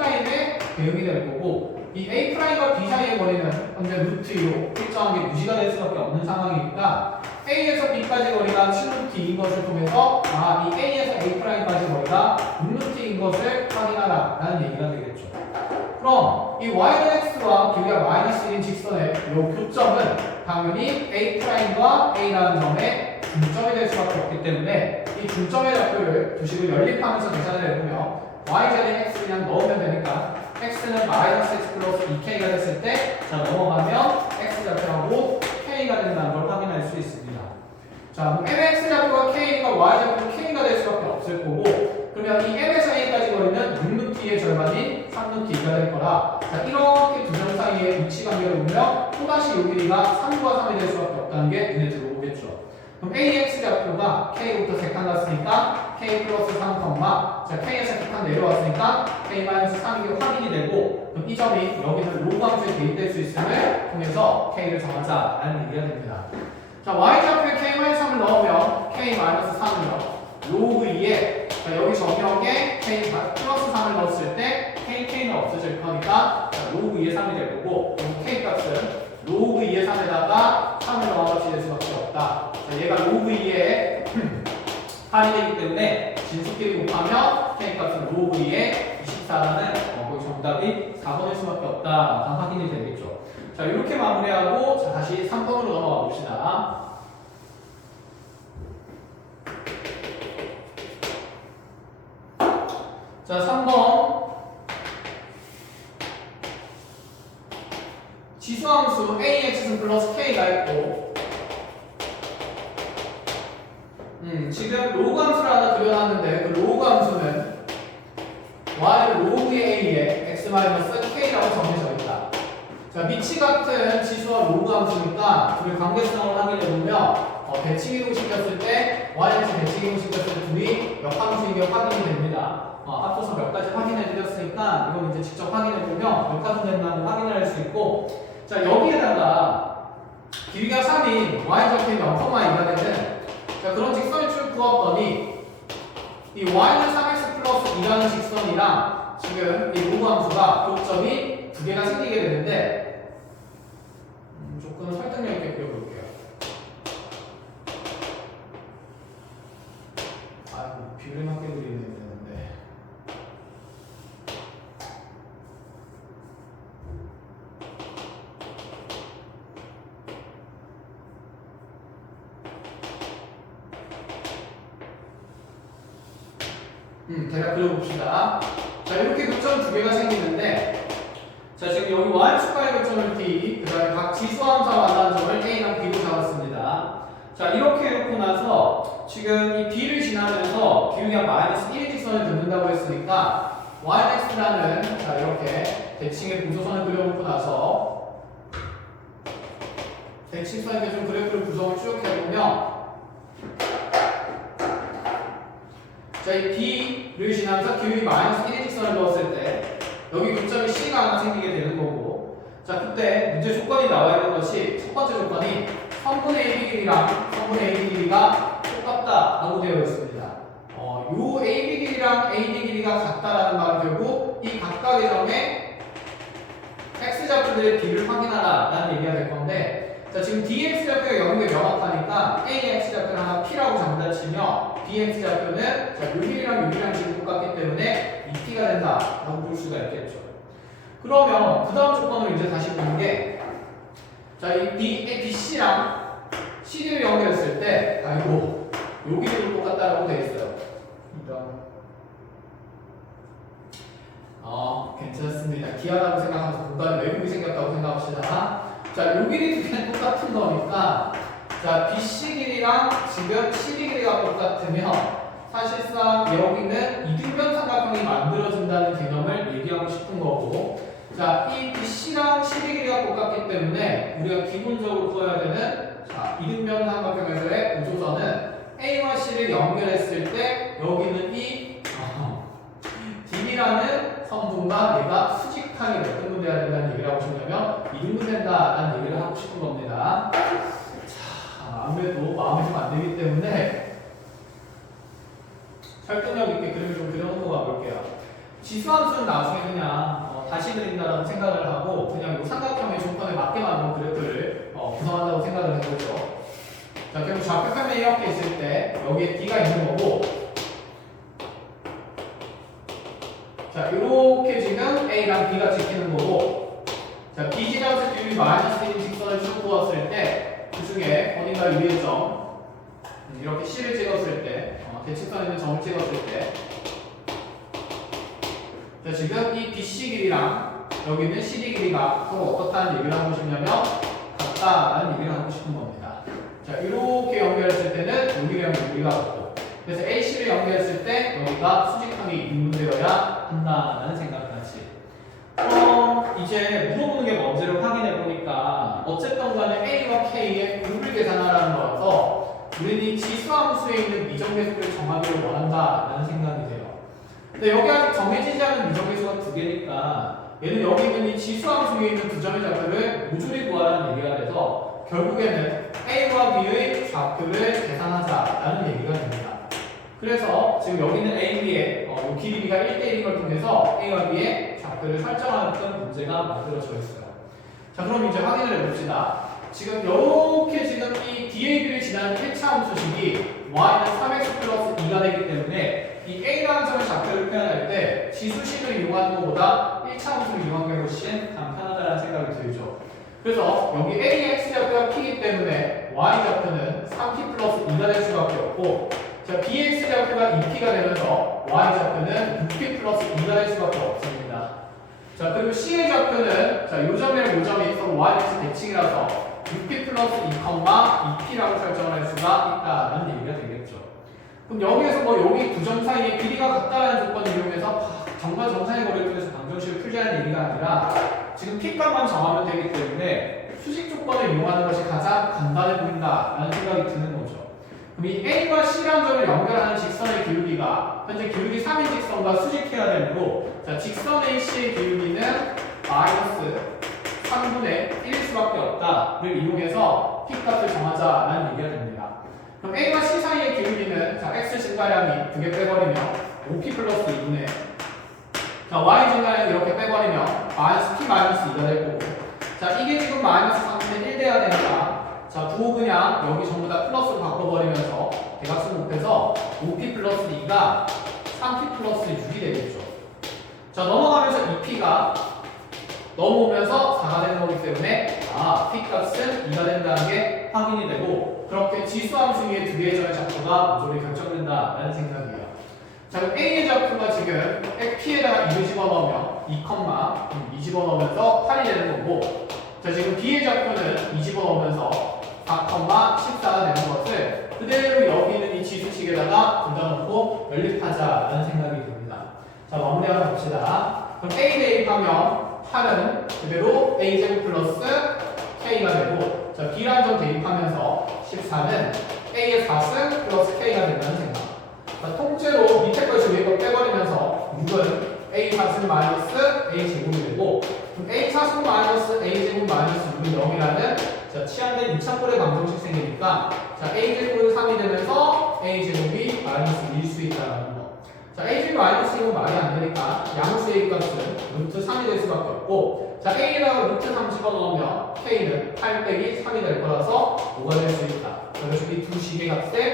대응이 될 거고 이 a'과 b 사이의 거리는 현재 루트 2로 일정한 게 유지가 될 수밖에 없는 상황이니까 a에서 b까지 거리가 7루트인 것을 통해서 이 a에서 a'까지 거리가 6루트인 것을 확인하라 라는 얘기가 되겠죠. 그럼 이 y는 x와 기울기가 마이너스 1인 직선의 이 교점은 당연히 a'과 a라는 점의 중점이 될 수밖에 없기 때문에 이 중점의 좌표를 주식을 연립하면서 계산을 해보면 yz에 x 그냥 넣으면 되니까 x는 마이너스 x 플러스 2k가 됐을 때 자 넘어가면 x 좌표하고 k가 된다는 걸 확인할 수 있습니다. 자, 그럼 mx 좌표가 k가 y 좌표가 k가 될 수밖에 없을 거고 그러면 이 m에서 a까지 거리는 6루트의 절반인 3루트2가 될 거라 자 이렇게 두 점 사이의 위치 관계를 보면 또다시 요 길이가 3과 3이 될 수밖에 없다는 게 눈에 들어오겠죠. 그럼 ax 좌표가 k부터 3칸 갔으니까 k 플러스 3, 자 k에서 3칸 내려왔으니까 k 마이너스 3이 확인이 되고 그럼 이 점이 여기는 로그 함수에 대입될 수 있음을 통해서 k를 정하자라는 얘기가 됩니다. 자 y 좌표에 k 마이너스 3을 넣으면 k 마이너스 3이요. 로그 2에 자, 여기 정형에 k 플러스 3을 넣었을 때 k는 없어질 거니까 자, 로그 2의 3이 될 거고 그럼 k 값은 로그 2의 3에다가 3을 넣어서 될 수밖에 없다. 자, 얘가 로그 2의 8이 되기 때문에 진수끼리 곱하면 k 값은 로그 2의 24라는 거기 정답이 4번일 수밖에 없다. 확인이 되겠죠. 자 이렇게 마무리하고 자, 다시 3번으로 넘어가 봅시다. 자, 3번 지수함수 ax는 플러스 k가 있고 지금 로그 함수를 하나 그려놨는데 그 로그 함수는 y를 로그의 a에 x-k라고 정해져 있다. 자, 미치 같은 지수와 로그 함수니까 둘의 관계성을 확인해보면 대칭이동 시켰을 때 y에서 대칭이동 시켰을 때 둘이 역함수인 게 확인이 됩니다. 앞서서 몇 가지 확인해 드렸으니까 이건 이제 직접 확인해 보면 몇 가지 된다는 걸 확인할 수 있고 자 여기에다가 길이가 3인 y 적힌 0,2가 되는 자 그런 직선의 축을 구웠더니 이 y는 3x 플러스 2라는 직선이랑 지금 이 로그 함수가 교점이 두 개가 생기게 되는데 조금 설득력 있게 그려볼게요. 아이고 비율에 맞게 그리는 되는데 대략 그려봅시다. 자 이렇게 교점 두 개가 생기는데 자 지금 여기 y축과의 교점을 d 그 다음에 각 지수함수와 만나는 점을 a랑 b로 잡았습니다. 자 이렇게 해놓고 나서 지금 이 b를 지나면서 기울기가 마이너스 1의 직선을 긋는다고 했으니까 yx라는 자 이렇게 대칭의 분소선을 그려놓고 나서 대칭선의 좀 그래프를 구성을 쭉 해보면 자, 이 B를 지나면서 기울기 마이너스 1의 직선을 넣었을 때 여기 교점이 C가 하나 생기게 되는 거고 자, 그때 문제 조건이 나와 있는 것이 첫 번째 조건이 선분의 AB 길이랑 선분의 AB 길이가 똑같다라고 되어 있습니다. 요 AB 길이랑 AD 길이가 같다라는 말은 결국 이 각각의 점에 X좌표들의 B를 확인하라라는 얘기가 될 건데 자 지금 dx좌표가 0인 게 명확하니까 ax좌표를 하나 p라고 장단치며 bx좌표는 자 여기랑 여기랑 지금 똑같기 때문에 2p가 된다라고 볼 수가 있겠죠. 그러면 그 다음 조건을 이제 다시 보는 게 자 이 bc랑 cd를 연결했을 때 아이고 여기도 똑같다라고 되어 있어요. 괜찮습니다. 기하다고 생각하면서 공간에 외국이 생겼다고 생각합시다. 자, 요 길이 두 개는 똑같은 거니까 자, BC 길이랑 지금 CD 길이가 똑같으면 사실상 여기는 이등변 삼각형이 만들어진다는 개념을 얘기하고 싶은 거고 자, 이 BC랑 CD 길이가 똑같기 때문에 우리가 기본적으로 풀어야 되는 자, 이등변 삼각형에서의 구조선은 A와 C를 연결했을 때 여기는 이 D라는 성분과 얘가 수직하게 몇 등분돼야 된다는 얘기를 하고 싶냐면 이등분된다라는 얘기를 하고 싶은 겁니다. 자, 아무래도 마음에 좀 안 들기 때문에 설득력 있게 그림을 좀 그려놓고 가볼게요. 지수함수는 나중에 그냥 다시 그린다라고 생각을 하고 그냥 이 삼각형의 조건에 맞게만 그래프를 구성한다고 생각을 해보죠. 자, 그럼 좌표편에 이렇게 있을 때 여기에 D가 있는 거고 자, 이렇게 지금 A랑 B가 찍히는 거고 자, B 지점에서 기울기 마이너스 1인 직선을 쭉 그었을 때 그 중에 어딘가 위의 점 이렇게 C를 찍었을 때, 대칭선에 있는 점을 찍었을 때, 자, 지금 이 BC 길이랑 여기 있는 CD 길이가 서로 어떻다는 얘기를 하고 싶냐면 같다라는 얘기를 하고 싶은 겁니다. 자, 이렇게 연결했을 때는 여기랑 여기가 같고, 그래서 AC를 연결했을 때 여기가 수직항이 분분되어야 한다는 생각까지. 이제 물어보는 게 뭔지를 확인해 보니까 어쨌든 간에 A와 K의 곱을 계산하라는 거라서 우리는 이 지수함수에 있는 미정계수를 정하기를 원한다라는 생각이 돼요. 근데 여기 아직 정해지지 않은 미정계수가 두 개니까 얘는 여기 있는 이 지수함수 위에 있는 두 점의 좌표를 모조리 구하라는 얘기가 돼서 결국에는 A와 B의 좌표를 계산하자라는 얘기가 됩니다. 그래서 지금 여기 있는 A, B의 이 길이가 1대1인 걸 통해서 A와 B의 좌표를 설정하는 문제가 만들어져 있어요. 자, 그럼 이제 확인을 해봅시다. 지금 이렇게 지금 이 DAB를 지나는 1차 함수식이 y는 3x 플러스 2가 되기 때문에 이 A라는 점의 좌표를 표현할 때 지수식을 이용하는 것보다 1차 함수를 이용하는 게 훨씬 간편하다는 생각이 들죠. 그래서 여기 A의 x좌표가 p이기 때문에 y좌표는 3p 플러스 2가 될 수밖에 없고, 자, bx좌표가 2p가 되면서 y좌표는 6p 플러스 2가 될 수밖에 없습니다. 자, 그리고 C의 좌표는 자, 요 점이랑 요 점이 서로 yx 대칭이라서 6p 플러스 2,2p라고 설정을 할 수가 있다는 얘기가 되겠죠. 그럼 여기에서 뭐 여기 두 점 사이의 길이가 같다라는 조건을 이용해서 정말 정상의 거리를 통해서 방정식을 풀자는 얘기가 아니라 지금 p값만 정하면 되기 때문에 수식 조건을 이용하는 것이 가장 간단해 보인다라는 생각이 드는 거죠. 그럼 이 A와 C라는 점을 연결하는 직선의 기울기가 현재 기울기 3인 직선과 수직해야 되므로, 자, 직선 AC의 기울기는 마이너스 3분의 1일 수밖에 없다를 이용해서 P값을 정하자라는 얘기가 됩니다. 그럼 A와 C 사이의 기울기는, 자, X 증가량이 2개 빼버리면 5P 플러스 2분의, 자, Y 증가량 이렇게 빼버리면 마이너스 P 마이너스 2가 될 거고, 자, 이게 지금 마이너스 3분의 1 돼야 되니까, 자, 부호 그냥 여기 전부 다 플러스로 바꿔버리면서 대각선 곱해서 5P 플러스 2가 3P 플러스 6이 되겠죠. 자, 넘어가면서 2P가 넘어오면서 4가 되는 거기 때문에 P값은 2가 된다는 게 확인이 되고, 그렇게 지수함수 위에 두 개의 점의 좌표가 모조리 결정된다라는 생각이에요. 자, 그럼 A의 좌표가 지금 P에다가 2를 집어넣으면 2, 집어넣으면서 8이 되는 거고, 자, 지금 B의 좌표는 2 집어넣으면서 4,14가 되는 것을 그대로 여기 있는 이 지수식에다가 던져놓고 연립하자라는 생각이 듭니다. 자, 마무리하러 봅시다. 그럼 A 대입하면 8은 그대로 A제곱 플러스 K가 되고, 자, B라는 점 대입하면서 14는 A의 4승 플러스 K가 된다는 생각. 자, 통째로 밑에 것이 위에 걸 빼버리면서 6은 A 4승 마이너스 A 제곱이 되고, 그럼 A 4승 마이너스 A 제곱 마이너스 6은 0이라는 자, 치환된 2차꼴의 방정식 생기니까, 자, A 제곱은 3이 되면서 A 제곱이 마이너스 1일 수 있다는 거. 자, A 제곱 마이너스 1은 말이 안 되니까 양수 A 값은 루트 3이 될 수밖에 없고, 자, A에다가 루트 3 집어넣으면 K는 8 빼기 3이 될 거라서 5가 될 수 있다. 그래서 이 두 식의 값의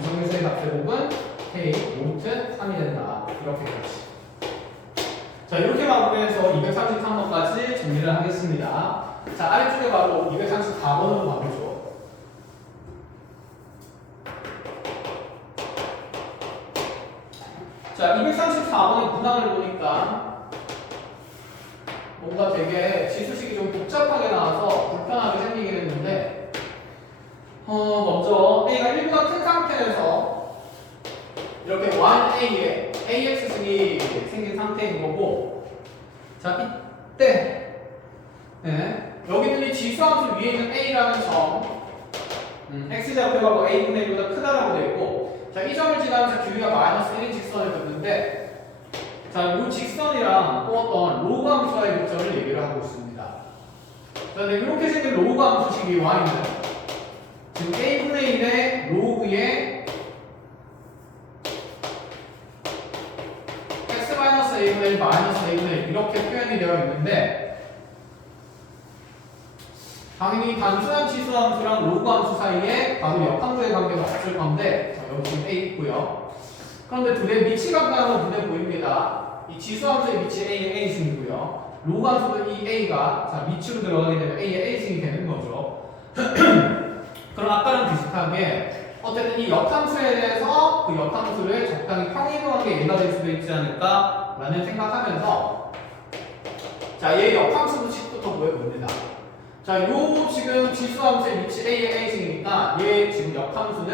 이정계수의 값의 곱은 K 5루트 3이 된다. 이렇게까지. 자, 이렇게 마무리해서 233번까지 정리를 하겠습니다. 자, 아래쪽에 바로 234번으로 가보죠. 자, 234번의 문항을 보니까 뭔가 되게 지수식이 좀 복잡하게 나와서 불편하게 생기긴 했는데, 먼저 A가 1보다 큰 상태에서 이렇게 1A에 AX승이 생긴 상태인 거고, 자, 이때 네, 여기 있는 이 지수함수 위에 있는 A라는 점, X좌표가 뭐 A분의 1보다 크다라고 되어 있고, 자, 이 점을 지나면서 길이가 마이너스 1인 직선을 긋는데, 자, 이 직선이랑 또 어떤 로그 함수와의 교점을 얘기를 하고 있습니다. 자, 근데 이렇게 생긴 로그 함수식이 Y는 지금 A분의 1의 로그의 X-A분의 1 마이너스 A분의 1 이렇게 표현이 되어 있는데, 당연히 단순한 지수함수랑 로그 함수 사이에 바로 역함수의 관계가 없을 건데, 자, 여기 지금 A 있고요. 그런데 둘의 밑이 같다는 건 눈에 보입니다. 이 지수함수의 밑이 A는 A승이고요. 로그 함수도 이 A가 자, 밑으로 들어가게 되면 A의 A승이 되는 거죠. 그럼 아까랑 비슷하게 어쨌든 이 역함수에 대해서 그 역함수를 적당히 평행한 게 얘가 될 수도 있지 않을까라는 생각하면서 자, 얘 역함수 식부터 구해봅니다. 자, 요 지금 지수함수의 위치 A의 A승이니까 얘 지금 역함수는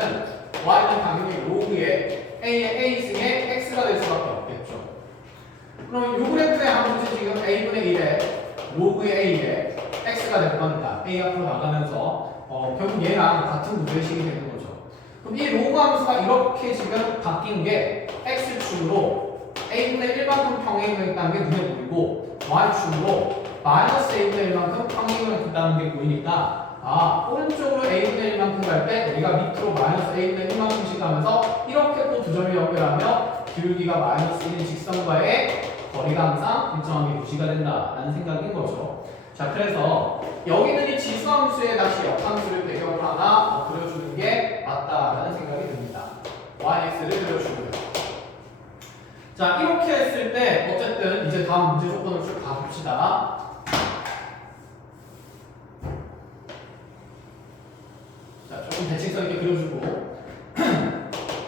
Y는 당연히 로그의 A의 A승의 X가 될 수밖에 없겠죠. 그럼 요 그래프의 함수는 지금 A분의 1의 로그의 A의 X가 될 겁니다. A 앞으로 나가면서 결국 얘랑 같은 무게식이 되는 거죠. 그럼 이 로그 함수가 이렇게 지금 바뀐 게 X축으로 A분의 1만큼 평행을 했다는 게 눈에 보이고 Y축으로 마이너스 A분의 1만큼 평행을 했다는 게 보이니까 아, 오른쪽으로 A분의 1만큼 갈 때 우리가 밑으로 마이너스 A분의 1만큼씩 가면서 이렇게 또 두 점을 연결하면 기울기가 마이너스 1인 직선과의 거리가 항상 일정하게 유지가 된다라는 생각인 거죠. 자, 그래서 여기는 이 지수함수에 다시 역함수를 배경을 하나 그려주는 게 맞다라는 생각이 듭니다. yx를 그려주고요. 자, 이렇게 했을 때 어쨌든 이제 다음 문제 조건을 쭉 가봅시다. 자, 조금 대칭성 있게 그려주고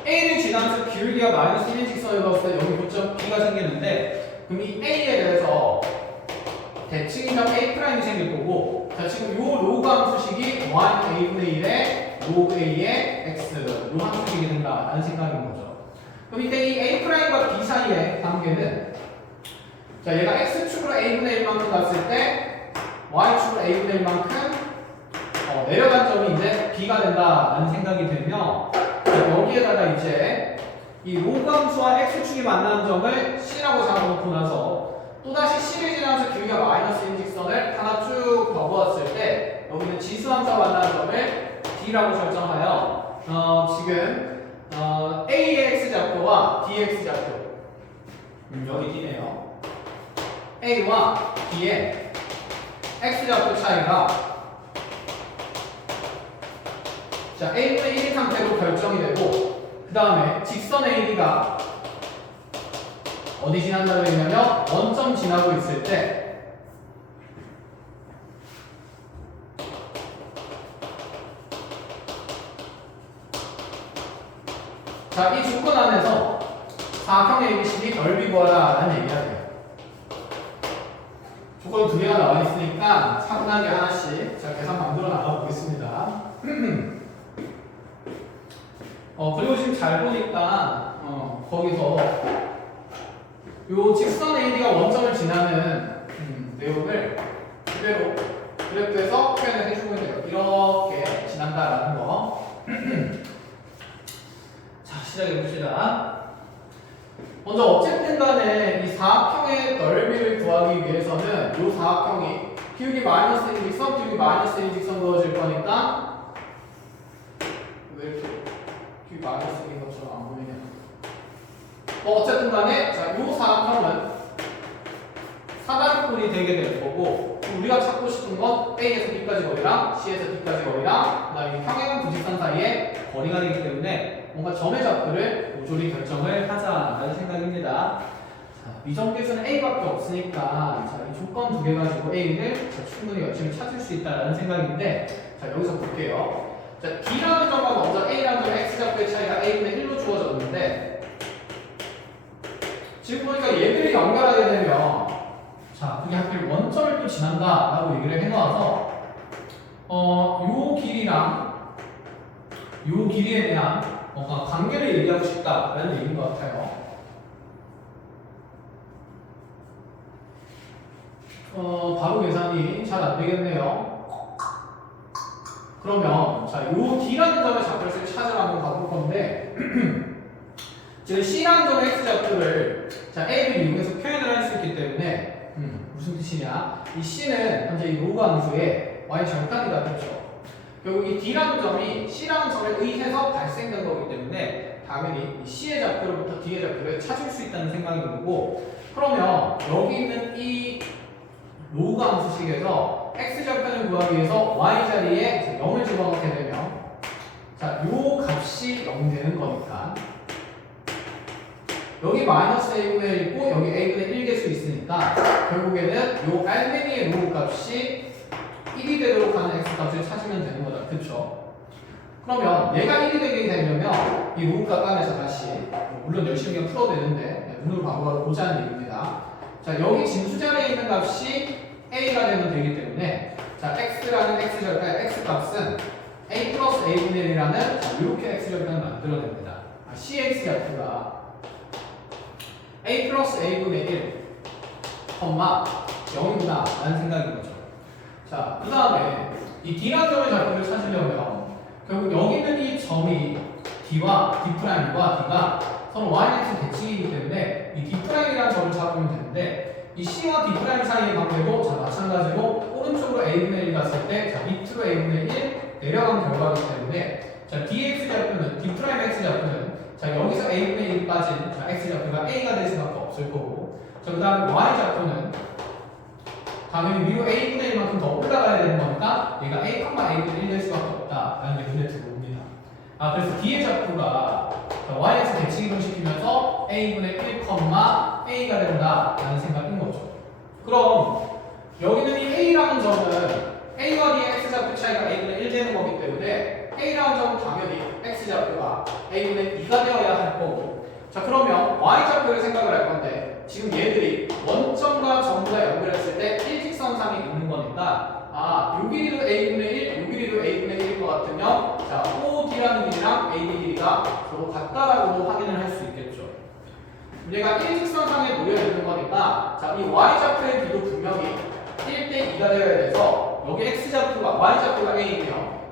A를 지나면서 기울기가 마이너스 1인 직선을 봤을 때 여기 고점 B가 생기는데 그럼 이 A에 대해서 대칭이면 A'이 생길 거고 자, 지금 요 로그 함수식이 y A분의 1의 로그 A의 X 요 함수식이 된다라는 생각인 거죠. 그럼 이때 이 A'과 B 사이의 관계는 자, 얘가 X축으로 A분의 1만큼 갔을 때 Y축으로 A분의 1만큼 내려간 점이 이제 B가 된다라는 생각이 되며 여기에다가 이제 이 로그 함수와 X축이 만나는 점을 C라고 잡아놓고 나서 또다시 C를 지나면서 기울기가 마이너스 1 직선을 하나 쭉 접어왔을 때 여기는 지수함수와 만나는 점을 D라고 설정하여 지금 A의 X좌표와 D의 X좌표 여기 D네요. A와 D의 X좌표 차이가 자, A분의 1인 상태로 결정이 되고 그 다음에 직선 AB가 어디 지난다고 했냐면 원점 지나고 있을 때 자, 이 조건 안에서 사각형 ABCD 넓이 구하라 라는 얘기가 돼요. 조건 두 개가 나와 있으니까 차분하게 하나씩 자, 계산 만들어 나가 보겠습니다. 그리고 지금 잘 보니까 거기서 요 직선 AD가 원점을 지나는 내용을 그대로 그래프에서 표현을 해주고 있네요. 이렇게 지난다라는 거. 자, 시작해 봅시다. 먼저 어쨌든 간에 이 사각형의 넓이를 구하기 위해서는 이 사각형이 기울기 마이너스 1 직선, 기울기 마이너스 1 직선 그어질 거니까 왜 이렇게 기울기 마이너스 1인 것처럼 안 보이냐. 어쨌든 간에 자, 이 사각형은 사다리꼴이 되게 될 거고 우리가 찾고 싶은 건 A에서 B까지 거리랑 C에서 D까지 거리랑 그 다음에 평행 두 직선 사이의 거리가 되기 때문에 뭔가 점의 좌표를 모조리 결정을 하자라는 생각입니다. 자, 미정계수는 A밖에 없으니까 자, 이 조건 두 개 가지고 A를 자, 충분히 열심히 찾을 수 있다는 생각인데 자, 여기서 볼게요. 자, D라는 점과 먼저 A라는 점 X좌표의 차이가 A분의 1로 주어졌는데 지금 보니까 얘들이 연결하게 되면 자, 그게 하필 원점을 또 지난다 라고 얘기를 해놓아서 요 길이랑 요 길이에 대한 뭔가 관계를 얘기하고 싶다라는 얘기인 것 같아요. 바로 계산이 잘 안 되겠네요. 그러면 자, 요 D라는 점의 좌표를 찾으러 한번 가볼 건데 지금 C라는 점의 X좌표를 자, A를 이용해서 표현을 할 수 있기 때문에 무슨 뜻이냐? 이 C는 현재 이 로그 함수의 Y 절단이다, 그렇죠? 결국 이 D라는 점이 C라는 점에 의해서 발생된 거기 때문에 당연히 이 C의 좌표로부터 D의 좌표를 찾을 수 있다는 생각인 거고 그러면 여기 있는 이 로그 함수식에서 X좌표를 구하기 위해서 Y 자리에 0을 집어넣게 되면 자, 요 값이 0 되는 거니까 여기 마이너스 A분의 1 있고 여기 A분의 1 개수 있으니까 결국에는 요 알맹이의 로그 값이 1이 되도록 하는 X 값을 찾으면 되는 거다. 그쵸? 그러면 얘가 1이 되게 되려면 이 로우가 깐에서 다시 물론 열심히 그냥 풀어도 되는데 눈으로 바로바로 보자는 얘기입니다. 자, 여기 진수자리에 있는 값이 a가 되면 되기 때문에 자, x라는 x 값은 a 플러스 a분의 1이라는 이렇게 x절편을 만들어냅니다. cx 좌표가 a 플러스 a분의 1, 0이구나 라는 생각인 거죠. 자, 그 다음에 이 d라는 점의 좌표를 찾으려면 결국 여기 있는 이 점이 d와 d'과 d가 서로 yx 대칭이기 때문에 이 d'이라는 점을 잡으면 되는데 이 c와 d' 사이의 관계도 자 마찬가지로 오른쪽으로 a분의 1 갔을 때 자 밑으로 a분의 1 내려간 결과이기 때문에 자 dx 좌표는 d'x 좌표는 자 여기서 a분의 1 빠진 자 x 좌표가 a가 될 수밖에 없을 거고 자 그 다음에 y 좌표는 당연히 위로 a분의 1만큼 더 올라가야 되는 거니까 얘가 a,a분의 1 될 수밖에 없다라는 게 눈에 들어옵니다. 그래서 d의 좌표가 yx 대칭 이동시키면서 a분의 1, a가 된다라는 생각인 거죠. 그럼 여기는 이 a라는 점은 a와 d의 x 좌표 차이가 a분의 1 되는 거기 때문에 a라는 점은 당연히 x 좌표가 a분의 2가 되어야 할 거고 자 그러면 y 좌표를 생각을 할 건데 지금 얘들이 원점과 점과 연결했을 때 일직선상에 있는 거니까 요 길이도 a분의 1, 요 길이도 a분의 1일 것 같으면 자 OD라는 길이랑 AD 길이가 서로 같다라고도 확인을 할 수 있겠죠. 얘가 일직선상에 놓여 있는 거니까 자 이 y좌표의 비도 분명히 1대 2가 되어야 돼서 여기 x좌표가 y좌표가 a이며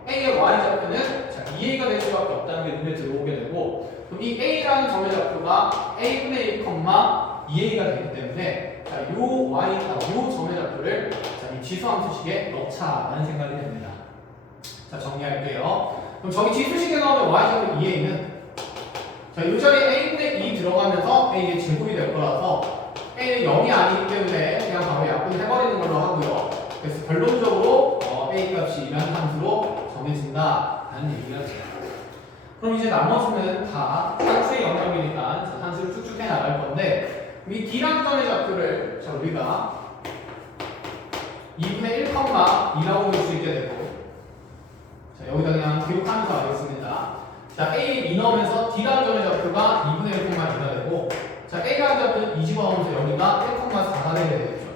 a의 y좌표는 자 2a가 될 수밖에 없다는 게 눈에 들어오게 되고 그럼 이 a라는 점의 좌표가 a분의 1, 2a가 되기 때문에 자 요 점의 좌표를 자 이 지수함수식에 넣자라는 생각이 됩니다. 자 정리할게요. 그럼 저기 지수식에 나오면 y좌표 2a는 자 이 자리에 a분의 2 들어가면서 a의 제곱이 될 거라서 a는 0이 아니기 때문에 그냥 바로 약분을 해버리는 걸로 하고요. 그래서 결론적으로 a 값이 이런 함수로 정해진다라는 얘기가 돼요. 그럼 이제 나머지는 다 산수의 영역이니까 산수를 쭉쭉 해 나갈 건데 이 d라는 점의 좌표를 자 우리가 2분의 1, 2라고 볼 수 있게 되고 자 여기다 그냥 기록하면서 알겠습니다. 자 a 2 넣으면서 d라는 점의 좌표가 2분의 1, 2가 되고 자 a라는 좌표는 2 집어넣으면서 여기가 1, 4가 되게 되겠죠.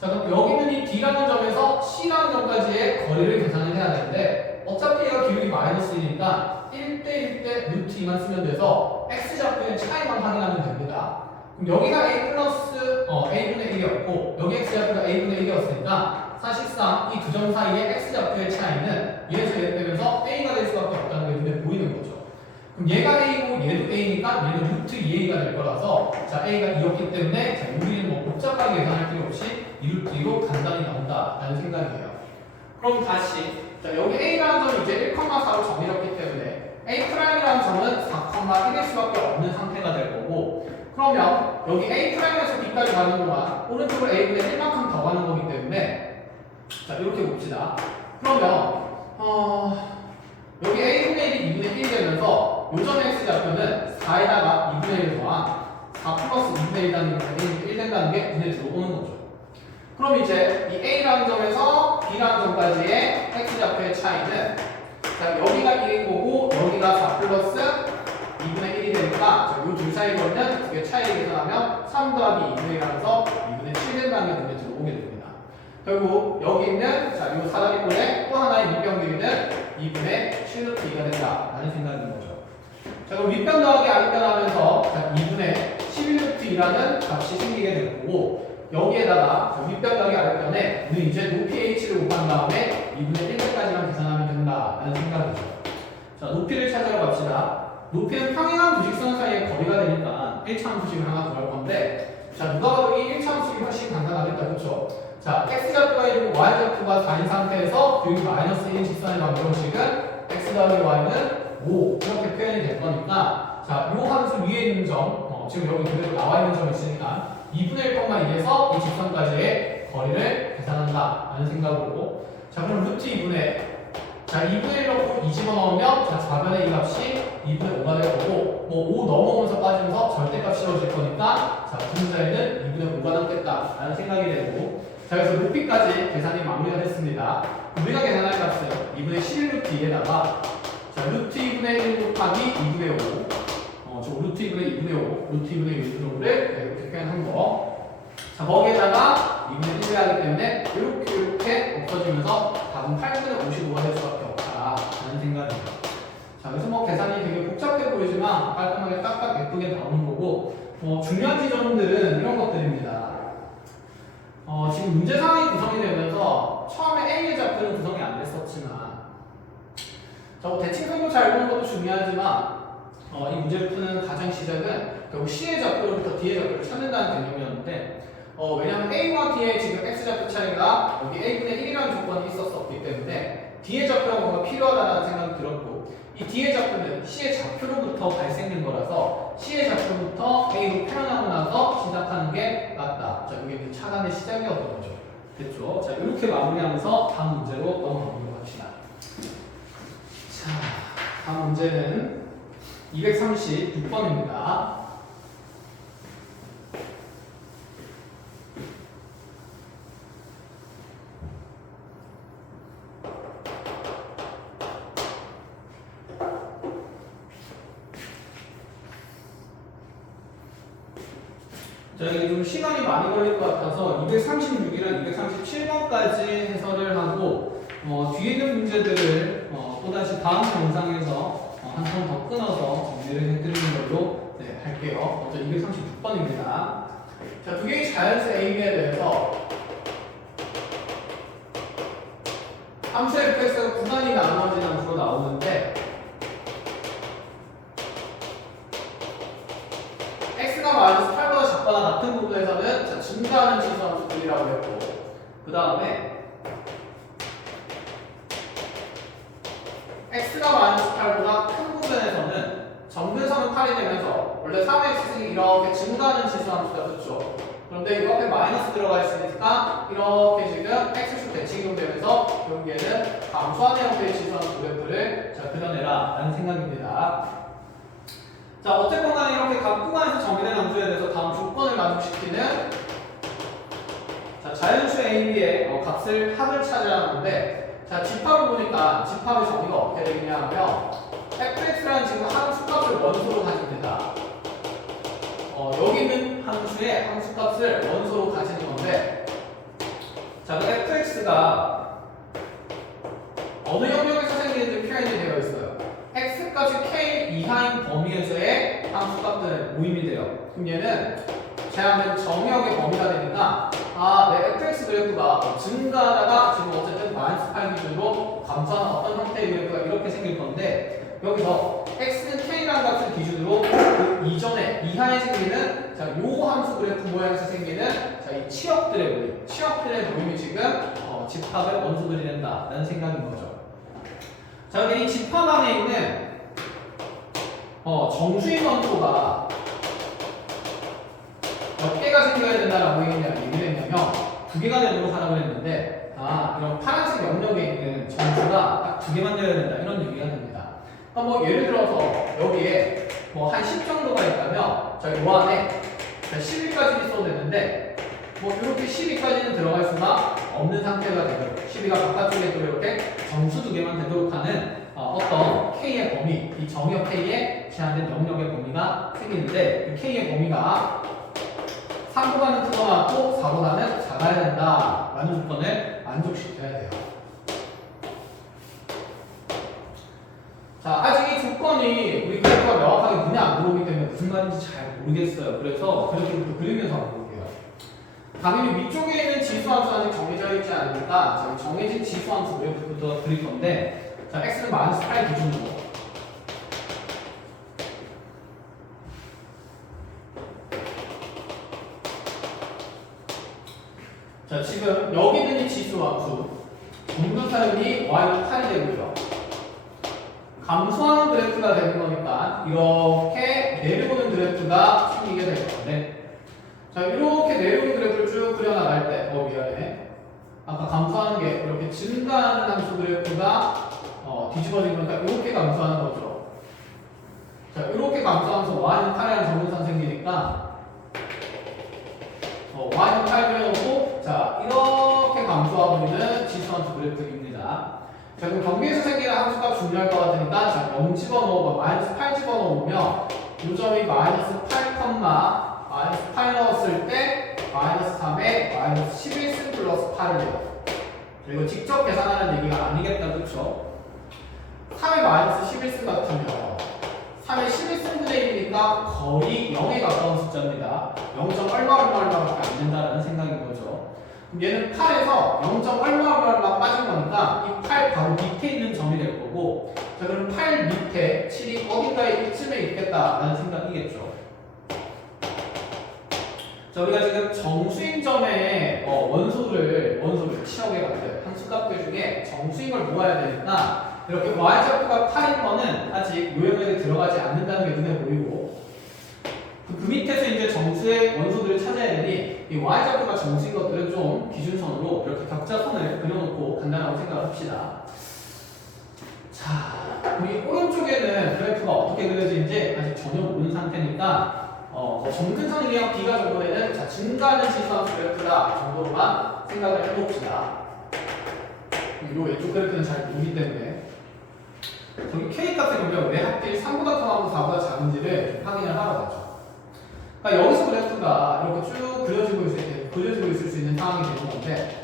자 그럼 여기는 이 d라는 점에서 c라는 점까지의 거리를 계산을 해야 되는데 어차피 얘가 기울기 마이너스이니까 1대 1대 루트 2만 쓰면 돼서 x좌표의 차이만 확인하면 됩니다. 그럼 여기가 a 플러스 a분의 1이었고 여기 x좌표가 a분의 1이었으니까 사실상 이 두 점 사이의 x좌표의 차이는 얘에서 얘 빼면서 a가 될 수밖에 없다는 게 눈에 보이는 거죠. 그럼 얘가 a고 얘도 a니까 얘는 루트 2a가 될 거라서 자 a가 2였기 때문에 자 여기는 뭐 복잡하게 계산할 필요 없이 이 루트 2로 간단히 나온다라는 생각이에요. 그럼 다시 자 여기 a라는 점이 이제 1,4로 정해졌기 때문에 a''이라는 점은 4,1일 수밖에 없는 상태가 될 거고 그러면 여기 a'에서 b까지 가는 동안 오른쪽으로 a분의 1만큼 더 가는 거기 때문에 자 이렇게 봅시다. 그러면 여기 a분의 1이 2분의 1이 되면서 요점의 x좌표는 4에다가 2분의 1 더한 4 플러스 2분의 1 된다는 게 눈에 들어오는 거죠. 그럼 이제 이 a라는 점에서 b라는 점까지의 x좌표의 차이는 자 여기가 1인 거고 여기가 4 플러스 2분의 1이 되니까 이 둘 사이 거리는 두 개 차이를 계산하면 3 더하기 2분의 1 하면서 2분의 7 된다는 게 눈에 들어오게 됩니다. 결국 여기 있는 자 이 사다리꼴의 또 하나의 밑변 길이는 2분의 7루트 2가 된다라는 생각인 거죠. 자 그럼 윗변 더하기 아랫변 하면서 자 2분의 11루트 2라는 값이 생기게 될 거고 여기에다가 윗변 더하기 아랫변에 우리 이제 높이 h를 곱한 다음에 2분의 1까지만 계산하면 된다라는 생각이죠. 자 높이를 찾으러 갑시다. 높이는 평행한 두 직선 사이의 거리가 되니까 1차 함수식을 하나 구할 건데 자 누가 봐도 이 1차 함수식이 훨씬 간단하겠다 그렇죠? 자 x좌표가 1이고 y좌표가 4인 상태에서 여기 마이너스 1인 직선의 방정식은 x 더하기 y는 5 이렇게 표현이 될 거니까 자 요 함수 위에 있는 점 지금 여기 그대로 나와 있는 점이 있으니까 2분의 1,2에서 이 직선까지의 거리를 계산한다라는 생각으로 자 그럼 루트 2분의 자 2분의 1 넣고 2 집어넣으면 자 좌변의 이 값이 2분의 5가 될 거고 뭐 5 넘어오면서 빠지면서 절대값 씌워질 거니까 자 분자에는 2분의 5가 남겠다라는 생각이 되고 자 그래서 높이까지 계산이 마무리가 됐습니다. 우리가 계산할 값은 2분의 11루트 2에다가 자, 루트 2분의 1 곱하기 2분의 5. 저 루트 2분의 2분의 5, 루트 2분의 1분의 5를 이렇게 표현한 거. 자, 거기에다가 2분의 1을 하기 때문에 이렇게 없어지면서 답은 8분의 55가 될 수밖에 없다라는 생각입니다. 자, 그래서 뭐 계산이 되게 복잡해 보이지만 깔끔하게 딱딱 예쁘게 나오는 거고, 중요한 지점들은 이런 것들입니다. 지금 문제 상황이 구성이 되면서 처음에 A의 좌표는 구성이 안 됐었지만, 대칭선도 잘 보는 것도 중요하지만, 이 문제를 푸는 가장 시작은 결국 C의 좌표로부터 D의 좌표를 찾는다는 개념이었는데, 왜냐하면 A와 D의 지금 X좌표 차이가 여기 A분의 1이라는 조건이 있었기 때문에 D의 좌표가 뭔가 필요하다는 생각이 들었고, 이 D의 좌표는 C의 좌표로부터 발생된 거라서 C의 좌표부터 A로 표현하고 나서 시작하는 게 맞다. 자, 이게 이제 차단의 시작이었던 거죠. 됐죠? 자, 이렇게 마무리하면서 다음 문제로 넘어가도록 합시다. 자, 다음 문제는 236번입니다. 자, 이게 좀 시간이 많이 걸릴 것 같아서 236이랑 237번까지 해설을 하고, 뒤에 있는 문제들을 또다시 다음 영상에서 한 번 더 끊어서 정리를 해드리는 걸로 할게요. 먼저 236번입니다. 자, 두 개의 자연수 A에 대해서 함수 fx가 구간이 나누어진 함수로 나오는데, x가 마이너스 8보다 작거나 같은 부분에서는 자, 증가하는 지수 함수들이라고 했고, 그 다음에 x가 마이너스 8보다 큰 부분에서는 점근선은 8이 되면서 원래 3x승이 이렇게 증가하는 지수 함수가 됐죠. 그런데 이렇게 마이너스 들어가 있으니까 이렇게 지금 x축 대칭이 되면서 결국에는 감소하는 형태의 지수 함수 그래프를 그려내라 라는 생각입니다. 자, 어쨌건 간에 이렇게 각 구간에서 정의된 함수에 대해서 다음 조건을 만족시키는 자연수 A, B의 값을 합을 찾으라는데, 자, 집합을 보니까 집합의 정의가 어떻게 되느냐 하면 fx라는 지금 함수값을 원소로 가지면 된다. 여기 있는 함수의 함수값을 원소로 가지는 건데, 자, 그 fx가 어느 영역에서 생기는지 표현이 되어 있어요. x값이 k 이하인 범위에서의 함수값들의 모임이 돼요. 그럼 얘는 제한된 정역의 범위가 되니까 내 fx 그래프가 증가하다가 지금 어쨌든 마이너스 8 기준으로 감소하는 어떤 형태의 그래프가 이렇게 생길 건데, 여기서 x는 k라는 값을 기준으로 그 이전에 이하에 생기는 요 함수 그래프 모양에서 생기는 이 치역들의 모임, 치역들의 모임이 지금 집합의 원소들이 된다라는 생각인 거죠. 자, 근데 이 집합 안에 있는 정수인 원소가 몇 개가 생겨야 된다라고 얘기를 했냐면 두 개가 되도록 하라고 했는데, 이런 파란색 영역에 있는 정수가 딱 두 개만 되어야 된다 이런 얘기가 됩니다. 그러니까 뭐 예를 들어서 여기에 한 10 정도가 있다면 요 안에 12까지 있어도 되는데, 이렇게 12까지는 들어갈 수가 없는 상태가 되도록 12가 바깥쪽에 또 이렇게 정수 두 개만 되도록 하는 어떤 K의 범위, 이 정역 K의 제한된 영역의 범위가 생기는데, 그 K의 범위가 3보다는 크거나 또 4보다는 작아야 된다 라는 조건을 만족시켜야 돼요. 자, 아직 이 조건이 우리 그래프가 명확하게 눈에 안 들어오기 때문에 무슨 말인지 잘 모르겠어요. 그래서 그래프부터 그리면서 한번 볼게요. 당연히 위쪽에 있는 지수함수 아직 정해져 있지 않으니까 정해진 지수함수 그래프부터 그릴 건데, 자, x는 마이너스 8 기준으로 자, 지금 여기 있는 이 지수함수 분분사율이 y는 8이 되고요. 감소하는 그래프가 되는 거니까 이렇게 내려오는 그래프가 생기게 될 건데, 자, 이렇게 내려오는 그래프를 쭉 그려나갈 때, 미안해. 아까 감소하는 게 이렇게 증가하는 함수 그래프가 뒤집어진 거니까 이렇게 감소하는 거죠. 자, 이렇게 감소하면서 y는 8이라는 정분선 생기니까 y는 8 그려놓고, 자, 이렇게 감소하고 있는 지수함수 그래프입니다. 자, 그럼 경계에서 생기는 함수값 중요할 것 같으니까 자, 0 집어넣고 마이너스 8 집어넣으면 요 점이 마이너스 8, 마이너스 8 넣었을 때 마이너스 3에 마이너스 11승 플러스 8을 내요. 이거 직접 계산하는 얘기가 아니겠다, 그쵸? 3의 마이너스 11승 같으면 3의 11승분의 1이니까 거의 0에 가까운 숫자입니다. 0. 얼마밖에 안 된다는 생각인 거죠. 그럼 얘는 8에서 0. 얼마 빠진 거니까 이 8 바로 밑에 있는 점이 될 거고, 자, 그럼 8 밑에 7이 어딘가에 이쯤에 있겠다라는 생각이겠죠. 자, 우리가 지금 정수인점에 원소를 치역에 같은 함수값들 중에 정수인걸 모아야 되니까 이렇게 y좌표가 8인 거는 아직 요형에 들어가지 않는다는 게 눈에 보이고, 그 밑에서 이제 정수의 원소들을 찾아야 되니 이 y좌표가 정수인 것들은 좀 기준선으로 이렇게 격자선을 그려놓고 간단하고 생각을 합시다. 자, 이 오른쪽에는 그래프가 어떻게 그려지는지 아직 전혀 모르는 상태니까 점근선이 그냥 B가 정도되는 자, 증가하는 지수함수 그래프다 정도로만 생각을 해봅시다. 이 왼쪽 그래프는 잘 모르기 때문에 저기 K 값의 경우가 왜 하필 3보다 커하고 4보다 작은지를 좀 확인을 하러 가죠. 그러니까 여기서 그래프가 이렇게 쭉 그려지고 있을 수 있는 상황이 되는 건데,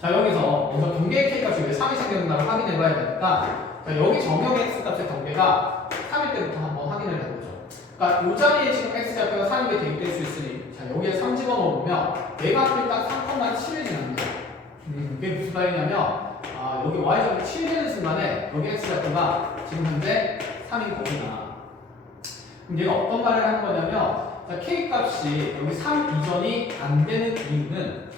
자, 여기서 먼저 경계의 K 값이 왜 3이 생겼는가를 확인해 봐야 되니까, 자, 여기 정형의 X 값의 경계가 3일 때부터 한번 확인을 해보죠. 그러니까 이 자리에 지금 X좌표가 3이 대입될 수 있으니, 자, 여기에 3 집어넣으면 얘가 하필 딱 3,7이 지납니다. 이게 무슨 말이냐면, 여기 Y좌표 7 되는 순간에 여기 X좌표가 지금 현재 3인 거구나. 그럼 얘가 어떤 말을 하는 거냐면, 자, K 값이 여기 3 이전이 안 되는 이유는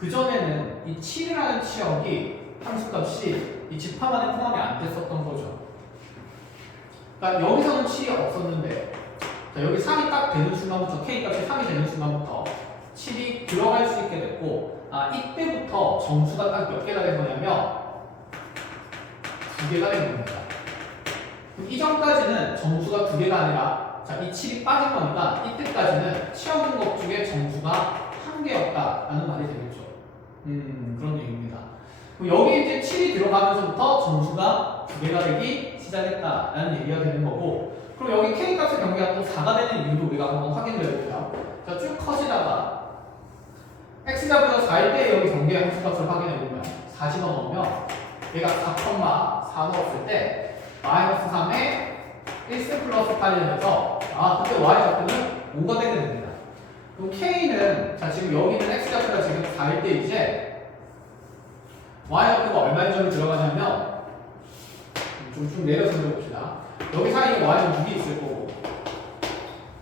그전에는 이 7이라는 치역이 함수값이 이 집합 안에 포함이 안 됐었던 거죠. 그러니까 여기서는 7이 없었는데, 자, 여기 3이 딱 되는 순간부터, K값이 3이 되는 순간부터 7이 들어갈 수 있게 됐고, 이때부터 정수가 딱 몇 개가 된 거냐면 2개가 된 겁니다. 이전까지는 정수가 2개가 아니라, 자, 이 7이 빠진 거니까 이때까지는 치역분법 중에 정수가 1개였다라는 말이 되겠죠. 그런 얘기입니다. 여기 이제 7이 들어가면서부터 정수가 2개가 되기 시작했다라는 얘기가 되는 거고, 그럼 여기 K 값의 경계가 또 4가 되는 이유도 우리가 한번 확인을 해볼게요. 자, 쭉 커지다가 X좌표가 4일 때 여기 경계 함수값을 확인해보면 4 집어넣으면 얘가 4,4 넣었을 때 마이너스 3에 1승 플러스 8이 되면서 그때 Y좌표는 5가 되게 됩니다. 그럼 K는, 자, 지금 여기는 X좌표가 지금 4일 때 이제 Y좌표가 얼마의 점이 들어가냐면 좀 내려서 해봅시다. 여기 사이에 Y는 6이 있을 거고,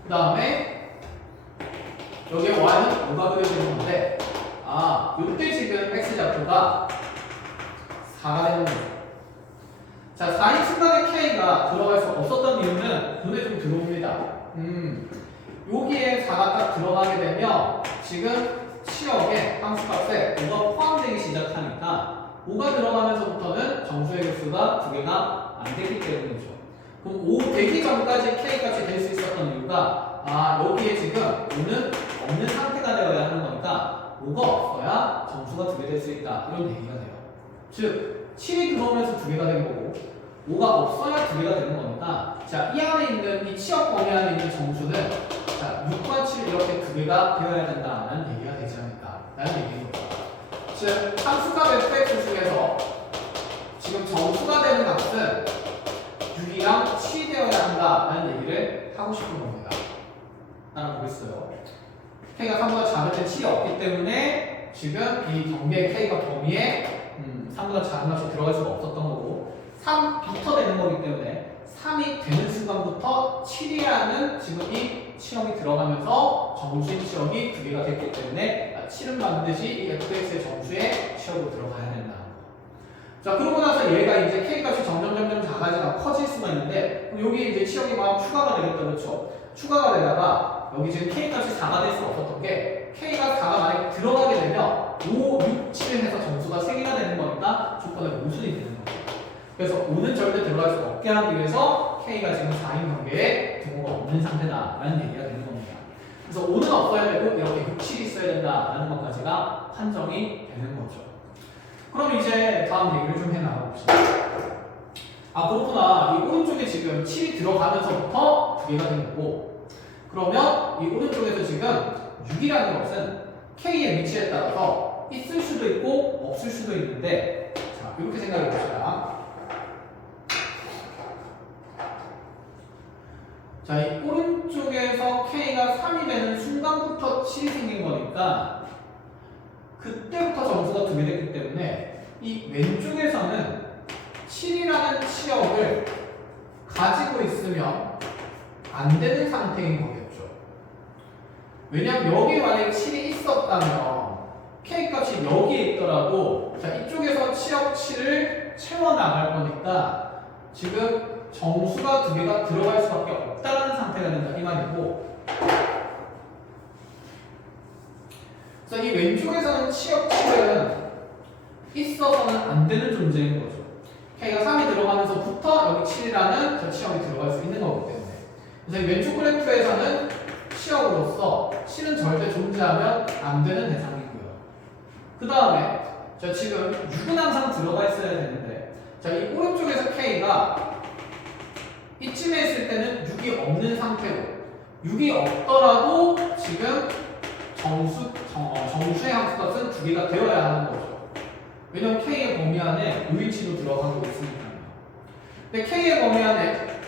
그 다음에 여기에 Y는 5가 그려지는 건데, 이때 지금 X좌표가 4가 되는 거죠. 자, 4인 순간에 K가 들어갈 수 없었던 이유는 눈에 좀 들어옵니다. 여기에 4가 딱 들어가게 되면 지금 치역에 함수값에 5가 포함되기 시작하니까 5가 들어가면서부터는 정수의 개수가 2개가 안 되기 때문이죠. 그럼 5 되기 전까지 K값이 될 수 있었던 이유가 여기에 지금 5는 없는 상태가 되어야 하는 거니까 5가 없어야 정수가 2개 될 수 있다, 이런 얘기가 돼요. 즉 7이 들어오면서 2개가 된 거고 5가 없어야 2개가 되는 거니까, 자, 이 안에 있는 이 치역 범위 안에 있는 정수는, 자, 6과 7 이렇게 2개가 되어야 된다라는 얘기가 되지 않을까라는 얘기인 거죠. 즉 함수값 fx 중에서 지금 정수가 되는 값은 6이랑 7이 되어야 한다라는 얘기를 하고 싶은 겁니다. 하나 보겠어요. K가 3보다 작을 때 7이 없기 때문에 지금 이 경계 K가 범위에 3보다 작은 값이 들어갈 수가 없었던 거고, 3부터 되는 거기 때문에 3이 되는 순간부터 7이라는 지금 이 치역이 들어가면서 정수인 치역이 2개가 됐기 때문에 7은 반드시 이 fx의 정수의 치역으로 들어가야 된다. 자, 그러고 나서 얘가 이제 K값이 점점 작아지다가 커질 수가 있는데, 그럼 여기 이제 치역이 막 추가가 되겠다, 그렇죠? 추가가 되다가 여기 지금 K값이 4가 될 수 없었던 게, K가 4가 만약에 들어가게 되면 5, 6, 7 해서 정수가 3개가 되는 거니까 조건의 모순이 되는 거예요. 그래서 5는 절대 들어갈 수 없게 하기 위해서 K가 지금 4인 관계에 부호가 없는 상태다라는 얘기가 되는 겁니다. 그래서 5는 없어야 되고 이렇게 6, 7이 있어야 된다라는 것까지가 판정이 되는 거죠. 그럼 이제 다음 얘기를 좀 해나가봅시다. 아 그렇구나. 이 오른쪽에 지금 7이 들어가면서부터 2개가 되는 거고, 그러면 이 오른쪽에서 지금 6이라는 것은 K의 위치에 따라서 있을 수도 있고 없을 수도 있는데, 자 이렇게 생각해 봅시다. 자, 이 오른쪽에서 K가 3이 되는 순간부터 7이 생긴 거니까 그때부터 점수가 2개 됐기 때문에 이 왼쪽에서는 7이라는 치역을 가지고 있으면 안 되는 상태인 거겠죠. 왜냐면 여기에 만약에 7이 있었다면 K 값이 여기에 있더라도 자, 이쪽에서 치역 7을 채워나갈 거니까 지금 정수가 2개가 들어갈 수밖에 없다는 상태가 된다 이 말이고, 그래서 이 왼쪽에서는 치역 7은 있어서는 안 되는 존재인 거죠. K가 3이 들어가면서부터 여기 7이라는 저 치역이 들어갈 수 있는 거기 때문에, 그래서 이 왼쪽 그래프에서는 치역으로서 7은 절대 존재하면 안 되는 대상이고요. 그 다음에 자 지금 6은 항상 들어가 있어야 되는데, 자 이 오른쪽에서 K가 이쯤에 있을 때는 6이 없는 상태로, 6이 없더라도 지금 정수의 함수값은 2개가 되어야 하는 거죠. 왜냐면 K의 범위 안에 이 위치도 들어가고 있으니까요. 근데 K의 범위 안에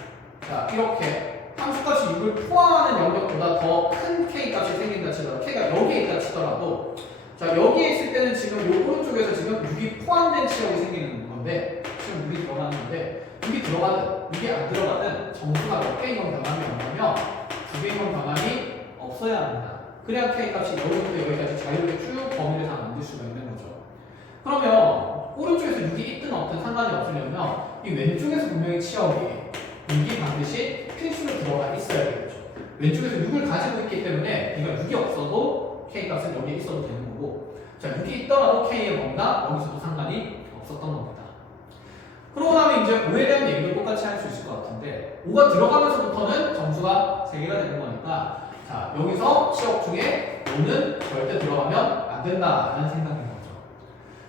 자 이렇게 함수값이 6을 포함하는 영역보다 더 큰 K값이 생긴다 치더라도, K가 여기에 있다 치더라도, 자 여기에 있을 때는 지금 이 오른쪽에서 지금 6이 포함된 치역이 생기는 건데, 지금 6이 들어가는데 6이 들어가든 6이 안 들어가든 정수가 몇 개인 건 변함이 없냐면 2개인 건 변함이 없어야 합니다. 그래야 K값이 여기부터 여기까지 자유롭게 쭉 범위를 다 만들 수가 있는 거죠. 그러면 오른쪽에서 6이 있든 없든 상관이 없으려면 이 왼쪽에서 분명히 치역이 6이 반드시 필수로 들어가 있어야 되겠죠. 왼쪽에서 6을 가지고 있기 때문에 이거 6이 없어도 K값은 여기에 있어도 되는 거고, 자 6이 있더라도 K의 뭔가 여기서도 상관이 없었던 겁니다. 그러고 나면 이제 5에 대한 얘기도 똑같이 할 수 있을 것 같은데, 5가 들어가면서부터는 점수가 3개가 되는 거니까 자 여기서 치역 중에 5는 절대 들어가면 안 된다라는 생각인 거죠.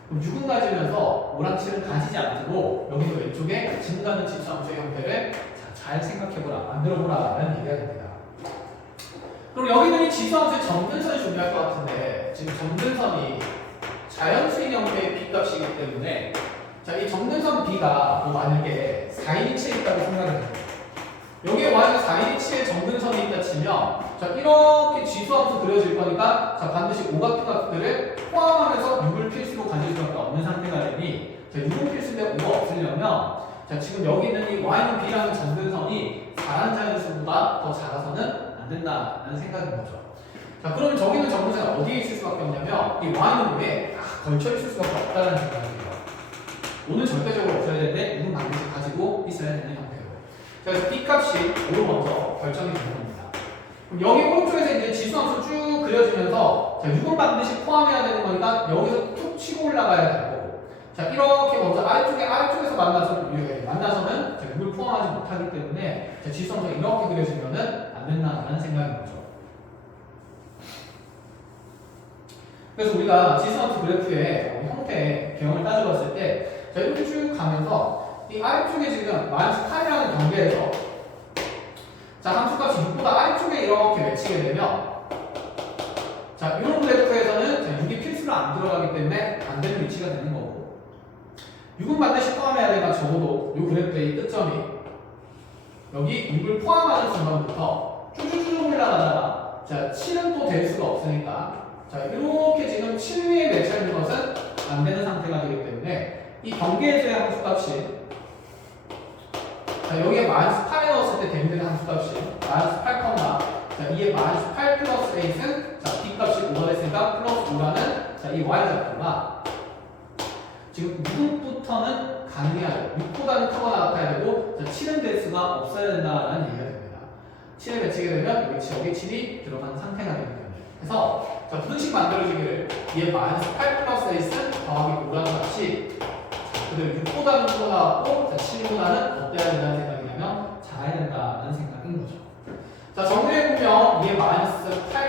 그럼 6은 가지면서 5랑 7은 가지지 않도록 여기서 왼쪽에 증가하는 지수함수의 형태를 잘 생각해보라, 만들어보라 라는 얘기가 됩니다. 그럼 여기는 이 지수함수의 점근선이 중요할 것 같은데, 지금 점근선이 자연수인 형태의 B값이기 때문에 자, 이 점근선 B가 뭐 만약에 4일치에 있다고 생각해보세요. 여기에 만약에 4일치에 점근선이 있다 치면 자, 이렇게 지수함수 그려질 거니까 자, 반드시 5 같은 것들을 포함하면서 6을 필수로 가질 수밖에 없는 상태가 되니, 자, 6은 필수인데 5가 없으려면 자, 지금 여기 있는 이 Y는 B라는 점근선이 4라는 자연수보다 더 작아서는 안 된다라는 생각인 거죠. 자, 그러면 저기는 점근선이 어디에 있을 수밖에 없냐면 이 Y는 왜 걸쳐 있을 수밖에 없다는 생각입니다. 5는 절대적으로 없어야 되는데 6은 반드시 가지고 있어야 되는 형태로. 그래서 B값이 5로 먼저 결정이 되는 겁니다. 그럼 여기 오른쪽에서 이제 지수함수 쭉 그려지면서 자, 6은 반드시 포함해야 되는 거니까 여기서 툭 치고 올라가야 되고, 자 이렇게 먼저 아래쪽에서 만나서는 자, 6을 포함하지 못하기 때문에 자, 지수함수가 이렇게 그려지면은 안 된다는 생각인 거죠. 그래서 우리가 지수함수 그래프의 형태의 개형을 따져봤을 때 자, 이렇게 쭉 가면서 이 아래쪽에 지금 -8이라는 경계에서 자, 함수값이 6보다 아래쪽에 이렇게 맺히게 되면 자, 이런 그래프에서는 자, 6이 필수로 안 들어가기 때문에 안 되는 위치가 되는 거고, 6은 반드시 포함해야 되니까 적어도 이 그래프의 끝점이 여기 6을 포함하는 순간부터 쭉쭉쭉 올라가다가 자, 7은 또 될 수가 없으니까 자, 이렇게 지금 7 위에 맺혀 있는 것은 안 되는 상태가 되기 때문에 이 경계에서의 함수값이 자, 여기에 -8에 넣었을 때 대입되는 함수값이 -8, 자, 이에 -8 플러스 8은 자, B값이 5가 됐으니까 플러스 5라는 자, 이 Y좌표가 지금 6부터는 가능해야 돼요. 6보다는 크거나 같아야 되고 자, 7은 될 수가 없어야 된다는 얘기가 됩니다. 7에 맺히게 되면 여기 지역에 7이 들어가는 상태가 되기 때문에, 그래서 자, 부등식 만들어지기를 이에 -8 플러스 8은 더하기 5라는 값이 그대로 6보다는 크거나 같고 7보다는 어때야 된다는 생각이냐면 작아야 된다는 생각인 거죠. 자, 정리해보면 이게 -8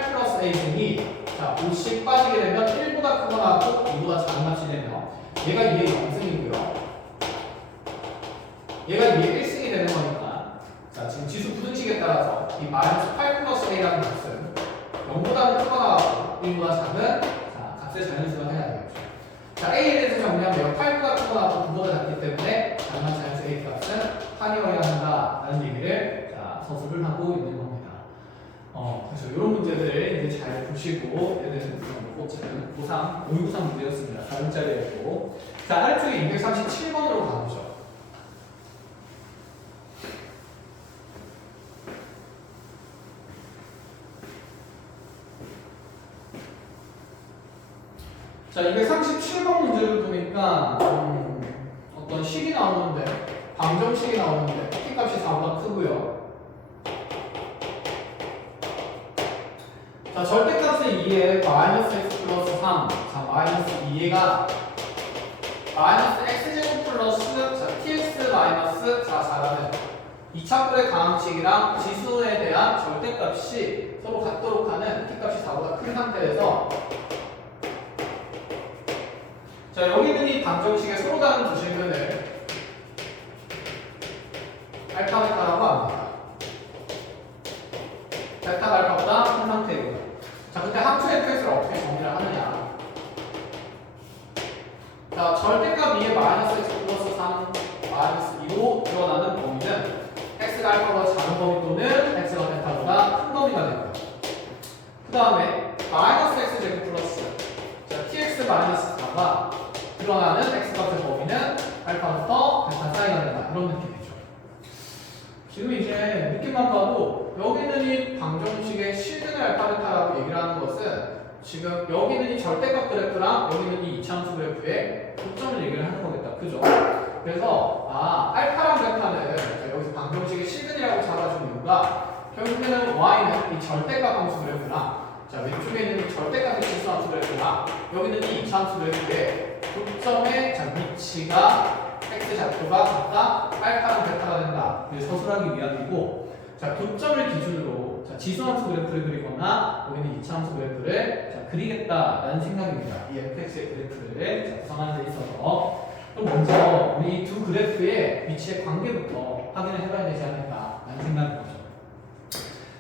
따라서 이 마이너스 8 플러스 a라는 값은 0보다는 크거나 1보다 작은 자, 값의 자연수가 해야 되겠죠. 자, a에 대해서 정리하면 8보다 크거나 9보다 작기 때문에 다양한 자연수 a 값은 한이어야 한다라는 얘기를 자, 서술을 하고 있는 겁니다. 그래서 이런 문제들을 이제 잘 보시고 예를 들어서 고3, 593 문제였습니다. 다른 자리였고 자, 아래쪽에 237번으로 가보죠. 자, 237번 문제를 보니까 어떤 식이 나오는데 방정식이 나오는데 t값이 4보다 크고요. 자, 절대값은 2에 마이너스 x 플러스 3. 자, 마이너스 2가 마이너스 x제곱 플러스 자, tx 마이너스 자, 4라는 2차꼴의 가항식이랑 지수에 대한 절대값이 서로 같도록 하는 t값이 4보다 큰 상태에서 자, 여기 있는 이 방정식의 서로 다른 두 실근을 알파 베타라고 합니다. 베타가 알파보다 큰 상태이고요. 자, 그때 함수 fx를 어떻게 정리를 하느냐. 자, 절대값 2에 마이너스 x 플러스 3 마이너스 2로 드러나는 범위는 x가 알파보다 작은 범위 또는 x가 베타보다 큰 범위가 되고요. 그 다음에 마이너스 x 제곱 플러스 자, tx 마이너스 4가 드러나는 x값의 범위는 알파부터 베타 사이가 된다. 이런 느낌이죠. 지금 이제 느낌만 봐도 여기 있는 이 방정식의 실근의 알파 베타라고 얘기를 하는 것은 지금 여기 있는 이 절대값 그래프랑 여기 있는 이 이차함수 그래프의 고점을 얘기를 하는 거겠다. 그죠? 그래서 알파랑 베타는 여기서 방정식의 실근이라고 잡아준 이유가 결국에는 y는 이 절대값 함수 그래프랑 자, 왼쪽에 있는 이 절대값의 지수함수 그래프랑 여기 있는 이 이차함수 그래프의 고점의 자, 위치가 x 좌표가 같다 알파랑 베타가 된다. 이를 서술하기 위함이고 자, 교점을 기준으로 자, 지수함수 그래프를 그리거나 여기는 이차함수 그래프를 자, 그리겠다라는 생각입니다. 이 fx의 그래프를 자, 구성하는 데 있어서 그럼 먼저 우리 두 그래프의 위치의 관계부터 확인을 해봐야 되지 않을까라는 생각인 거죠.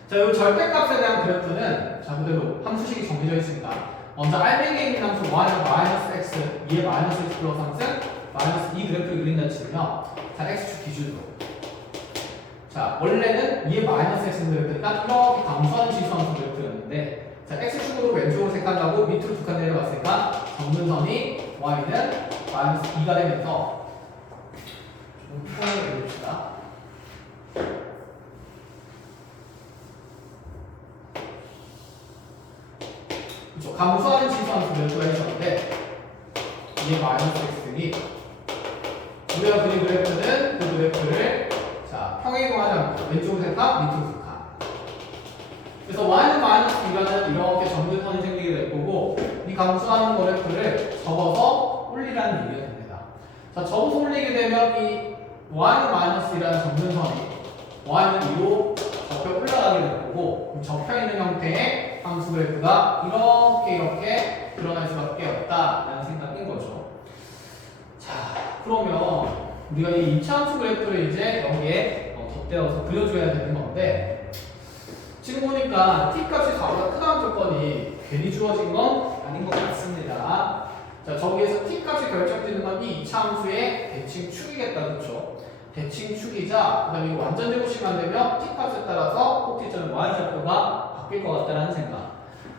자, 이 절대값에 대한 그래프는 자, 그대로 함수식이 정해져 있으니까 먼저 알맹이에 있는 함수 y는 마이너스 x 2에 마이너스 x 플러스 3은 마이너스 2 그래프를 그린다 치면 자, x축 기준으로 자, 원래는 2에 마이너스 x 그래프니까 이렇게 감소하는 지수함수 그래프였는데 자, x축으로 왼쪽으로 색깔나고 밑으로 두 칸 내려갔으니까 정근선이 y는 마이너스 2가 되면서 좀 표현을 해봅시다. 그렇죠. 감소하는 지수함수 그래프가 있었는데 2에 마이너스 x니 우리가 그린 그래프는 그 그래프를 자, 평행이동하지 않고 왼쪽으로 색깔, 밑으로 두 칸. 그래서 y는 마이너스 2라는 이렇게 정근선이 생기게 될 거고 이 감소하는 그래프를 접어서 올리라는 얘기가 됩니다. 자, 접어서 올리게 되면 이 y는 마이너스 2라는 정근선이 y는 2로 접혀 올라가게 될 거고 접혀 있는 형태의 함수 그래프가 이렇게 드러날 수밖에 없다라는 생각인 거죠. 자, 그러면 우리가 이 2차 함수 그래프를 이제 여기에 덧대어서 그려줘야 되는 건데 지금 보니까 t값이 4보다 크다는 조건이 괜히 주어진 건 아닌 것 같습니다. 자, 저기에서 t값이 결정되는 건 이 2차 함수의 대칭축이겠다. 그렇죠? 대칭축이자 그 다음에 완전 제곱식만 되면 t값에 따라서 꼭지점의 y좌표가 바뀔 것 같다는 생각.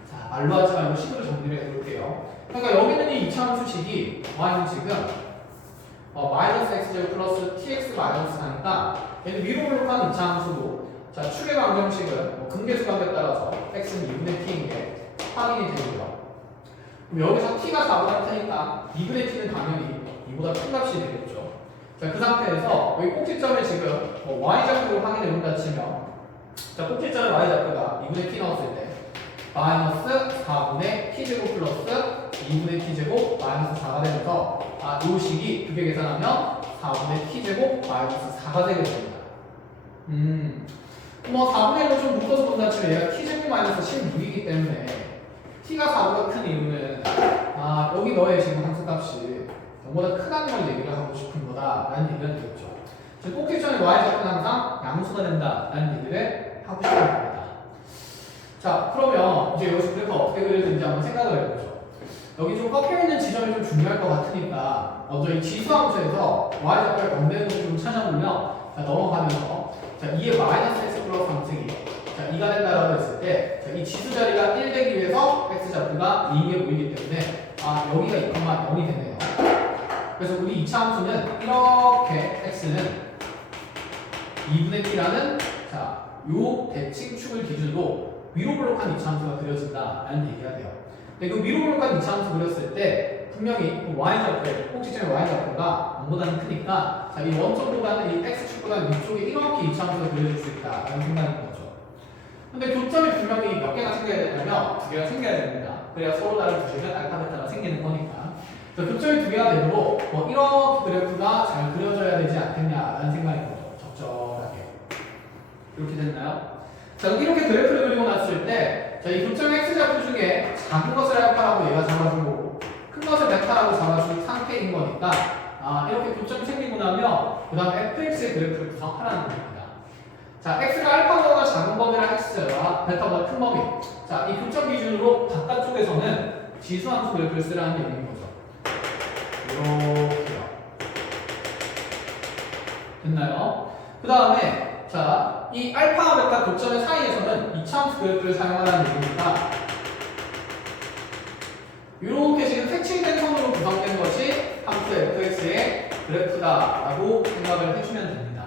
자, 말로 하지 말고 식으로 정리를 해볼게요. 그러니까 여기 있는 이 2차 함수식이 y는 지금 마이너스 x제곱 플러스 tx 마이너스 4니까 얘는 위로 올라간 2차 함수고 자, 축의 방정식은 근계수값에 따라서 x는 2분의 t인데 확인이 되고요. 그럼 여기서 t가 4보다 크니까 2분의 t는 당연히 2보다 큰 값이 되겠죠. 자, 그 상태에서 여기 꼭지점에 지금 y좌표로 확인해 본다 치면 자, 꼭지점에 y좌표가 2분의 t 넣었을 때 마이너스 4분의 t제곱 플러스 2분의 t제곱 마이너스 4가 되면서 이 식이 두 개 계산하면 4분의 t제곱 마이너스 4가 되게 됩니다. 4분의 1로 좀 묶어서 본다 치면 얘가 t제곱 마이너스 16이기 때문에 t가 4보다 큰 이유는 여기 너의 지금 함수값이 0보다 크다는 걸 얘기를 하고 싶은 거다라는 얘기가 되겠죠. 즉 꼭지점의 y좌표는 항상 양수가 된다라는 얘기를 하고 싶은 겁니다. 자, 그러면 이제 여기서 그래프 어떻게 그려지는지 한번 생각을 해보죠. 여기 좀 꺾여있는 지점이 좀 중요할 것 같으니까 먼저 이 지수함수에서 y좌표를 건네는 좀 찾아보면 자, 넘어가면서 자, 2의 마이너스 x 플러스 3승이 자, 2가 된다라고 했을 때 자, 이 지수 자리가 1 되기 위해서 x좌표가 2에 보이기 때문에 아, 여기가 2,0이 되네요. 그래서 우리 2차 함수는 이렇게 x는 2분의 t라는 자, 요 대칭축을 기준으로 위로 블록한 2차 함수가 그려진다라는 얘기가 돼요. 근데 그 위로 블록한 2차 함수 그렸을 때 분명히 y좌표에 꼭지점의 y좌표가 0보다는 크니까 자, 이 원점보다는 이 x축보다는 위쪽에 이렇게 2차 함수가 그려질 수 있다라는 생각인 거죠. 근데 교점이 분명히 몇 개가 생겨야 되냐면 2개가 생겨야 됩니다. 그래야 서로 다른 부식은 알파 베타가 생기는 거니까. 그래서 교점이 2개가 되도록 뭐 이렇게 그래프가 잘 그려져야 되지 않겠냐라는 생각인 거죠. 적절하게. 이렇게 됐나요? 자, 이렇게 그래프를 그리고 났을 때, 자, 이 교점의 x좌표 중에 작은 것을 알파라고 얘가 잡아준 거고, 큰 것을 베타라고 잡아준 상태인 거니까, 아, 이렇게 교점이 생기고 나면, 그 다음에 fx의 그래프를 구성하라는 겁니다. 자, x가 알파보다 작은 범위랑 x가 베타보다 큰 범위. 자, 이 교점 기준으로 바깥쪽에서는 지수함수 그래프를 쓰라는 얘기인 거죠. 이렇게요. 됐나요? 그 다음에, 자, 이 알파와 베타 교점의 사이에서는 2차 함수 그래프를 사용하라는 얘기니까 이렇게 지금 색칠된 선으로 구성된 것이 함수 fx의 그래프다라고 생각을 해주면 됩니다.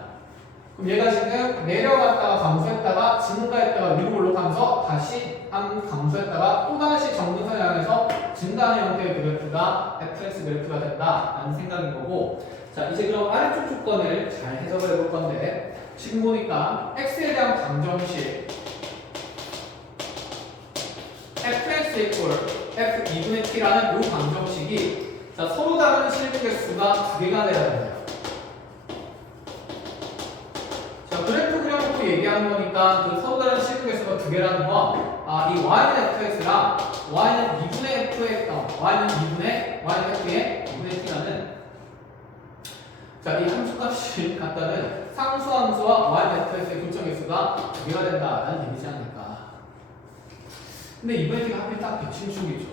그럼 얘가 지금 내려갔다가 감소했다가 증가했다가 위로 올라가면서 다시 한 감소했다가 또다시 정근선을 향해서 증가하는 형태의 그래프가 fx 그래프가 된다라는 생각인 거고, 자, 이제 그럼 아래쪽 조건을 잘 해석을 해볼 건데, 지금 보니까 x에 대한 방정식 fx equal f 2분의 t라는 이 방정식이 자, 서로 다른 실수 개수가 2개가 돼야 됩니다. 자, 그래프 그려놓고 얘기하는 거니까 그 서로 다른 실수 개수가 2개라는 건 아, 이 y는 fx랑 y는 2분의 f의 y는 f의 2분의 t라는 자, 이 함수값이 같다는 상수함수와 yfx의 교점 개수가 2개가 된다라는 얘기지 않을까. 근데 이번에 지금 하필 딱 대칭축이죠.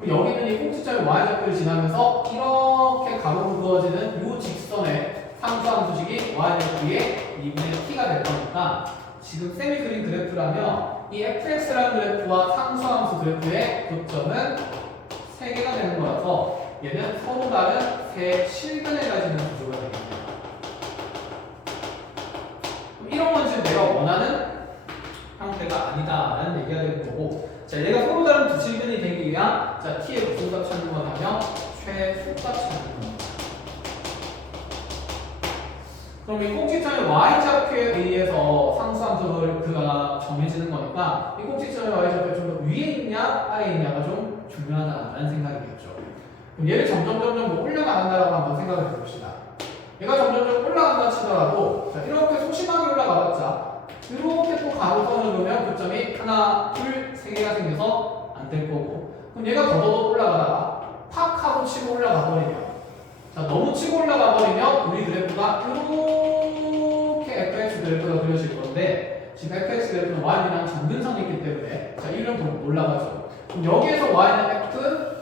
그럼 여기는 이 꼭지점의 y좌표를 지나면서 이렇게 가로로 그어지는 이 직선의 상수함수식이 yf의 2분의 t가 될 거니까 지금 쌤이 그린 그래프라면 이 fx라는 그래프와 상수함수 그래프의 교점은 3개가 되는 거라서 얘는 서로 다른 세 실근을 가지는 구조가 되겠네요. 이런 건 지금 내가 원하는 형태가 아니다라는 얘기가 되는 거고, 자, 얘가 서로 다른 두 실근이 되기 위한 자, t의 무슨 값 찾는 거냐면 최소값 찾는 겁니다. 그럼 이 꼭지점의 y좌표에 의해서 상수함수가 정해지는 거니까 이 꼭지점의 y좌표가 좀 더 위에 있냐 아래에 있냐가 좀 중요하다라는 생각이겠죠. 그럼 얘를 점점 뭐 올라가간다라고 한번 생각을 해봅시다. 얘가 점점 올라간다 치더라도 자, 이렇게 소심하게 올라가봤자 이렇게 또 가로선을 놓으면 교점이 하나, 둘, 3개가 생겨서 안 될 거고, 그럼 얘가 더더더 올라가다가 팍 하고 치고 올라가 버리면 자, 너무 치고 올라가 버리면 우리 그래프가 이렇게 fx 그래프가 그려질 건데 지금 fx 그래프는 y랑 정근선이 있기 때문에 자, 1은 더 올라가죠. 그럼 여기에서 y는 f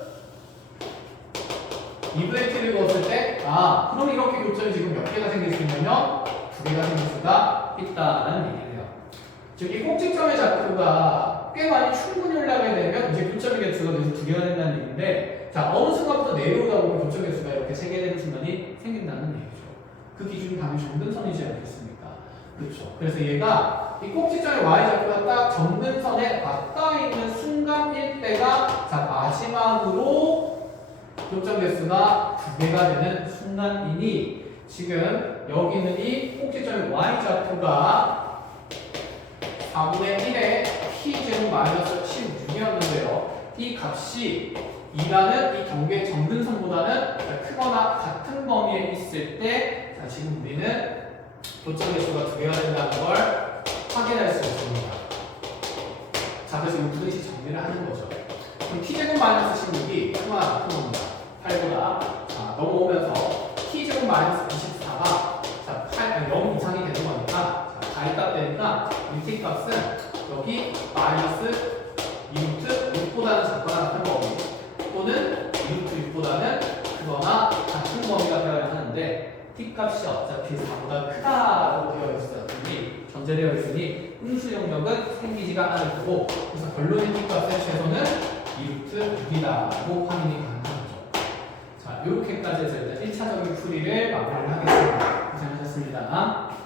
2분의 t를 그었을 때, 아, 그럼 이렇게 교점이 지금 몇 개가 생길 수 있냐면 2개가 생길 수가 있다라는 얘기예요. 즉, 이 꼭지점의 좌표가 꽤 많이 충분히 올라가게 되면 이제 교점의 개수가 그래서 2개가 된다는 얘기인데, 자, 어느 순간부터 내려오다 보면 교점 개수가 이렇게 3개 되는 순간이 생긴다는 얘기죠. 그 기준이 당연히 정근선이지 않겠습니까? 그렇죠. 그래서 얘가 이 꼭지점의 y좌표가 딱 정근선에 맞닿아 있는 순간일 때가 자, 마지막으로 교점 개수가 2개가 되는 순간이니 지금 여기 있는 이 꼭지점의 y좌표가 4분의 1의 t제곱 마이너스 16이었는데요. 이 값이 2라는 이 경계의 정근선보다는 크거나 같은 범위에 있을 때 자, 지금 우리는 교점 개수가 2개가 된다는 걸 확인할 수 있습니다. 자, 그래서 이 두 개씩 정리를 하는 거죠. 그럼 t제곱 마이너스 16이 크거나 같은 겁니다. 8보다 자, 넘어오면서 t제곱 마이너스 24가 자, 0 이상이 되는 거니까 자, 자리값 되니까 이 t 값은 여기 마이너스 2루트 6보다는 작거나 같은 범위 또는 2루트 6보다는 크거나 같은 범위가 되어야 하는데 t 값이 어차피 4보다 크다고 되어 있어요. 여기 전제되어 있으니 음수 영역은 생기지가 않을 거고 그래서 결론의 t 값의 최소는 2루트 6이다라고 확인이 가능합니다. 자, 이렇게까지 해서 일단 1차적인 풀이를 마무리를 하겠습니다. 고생하셨습니다.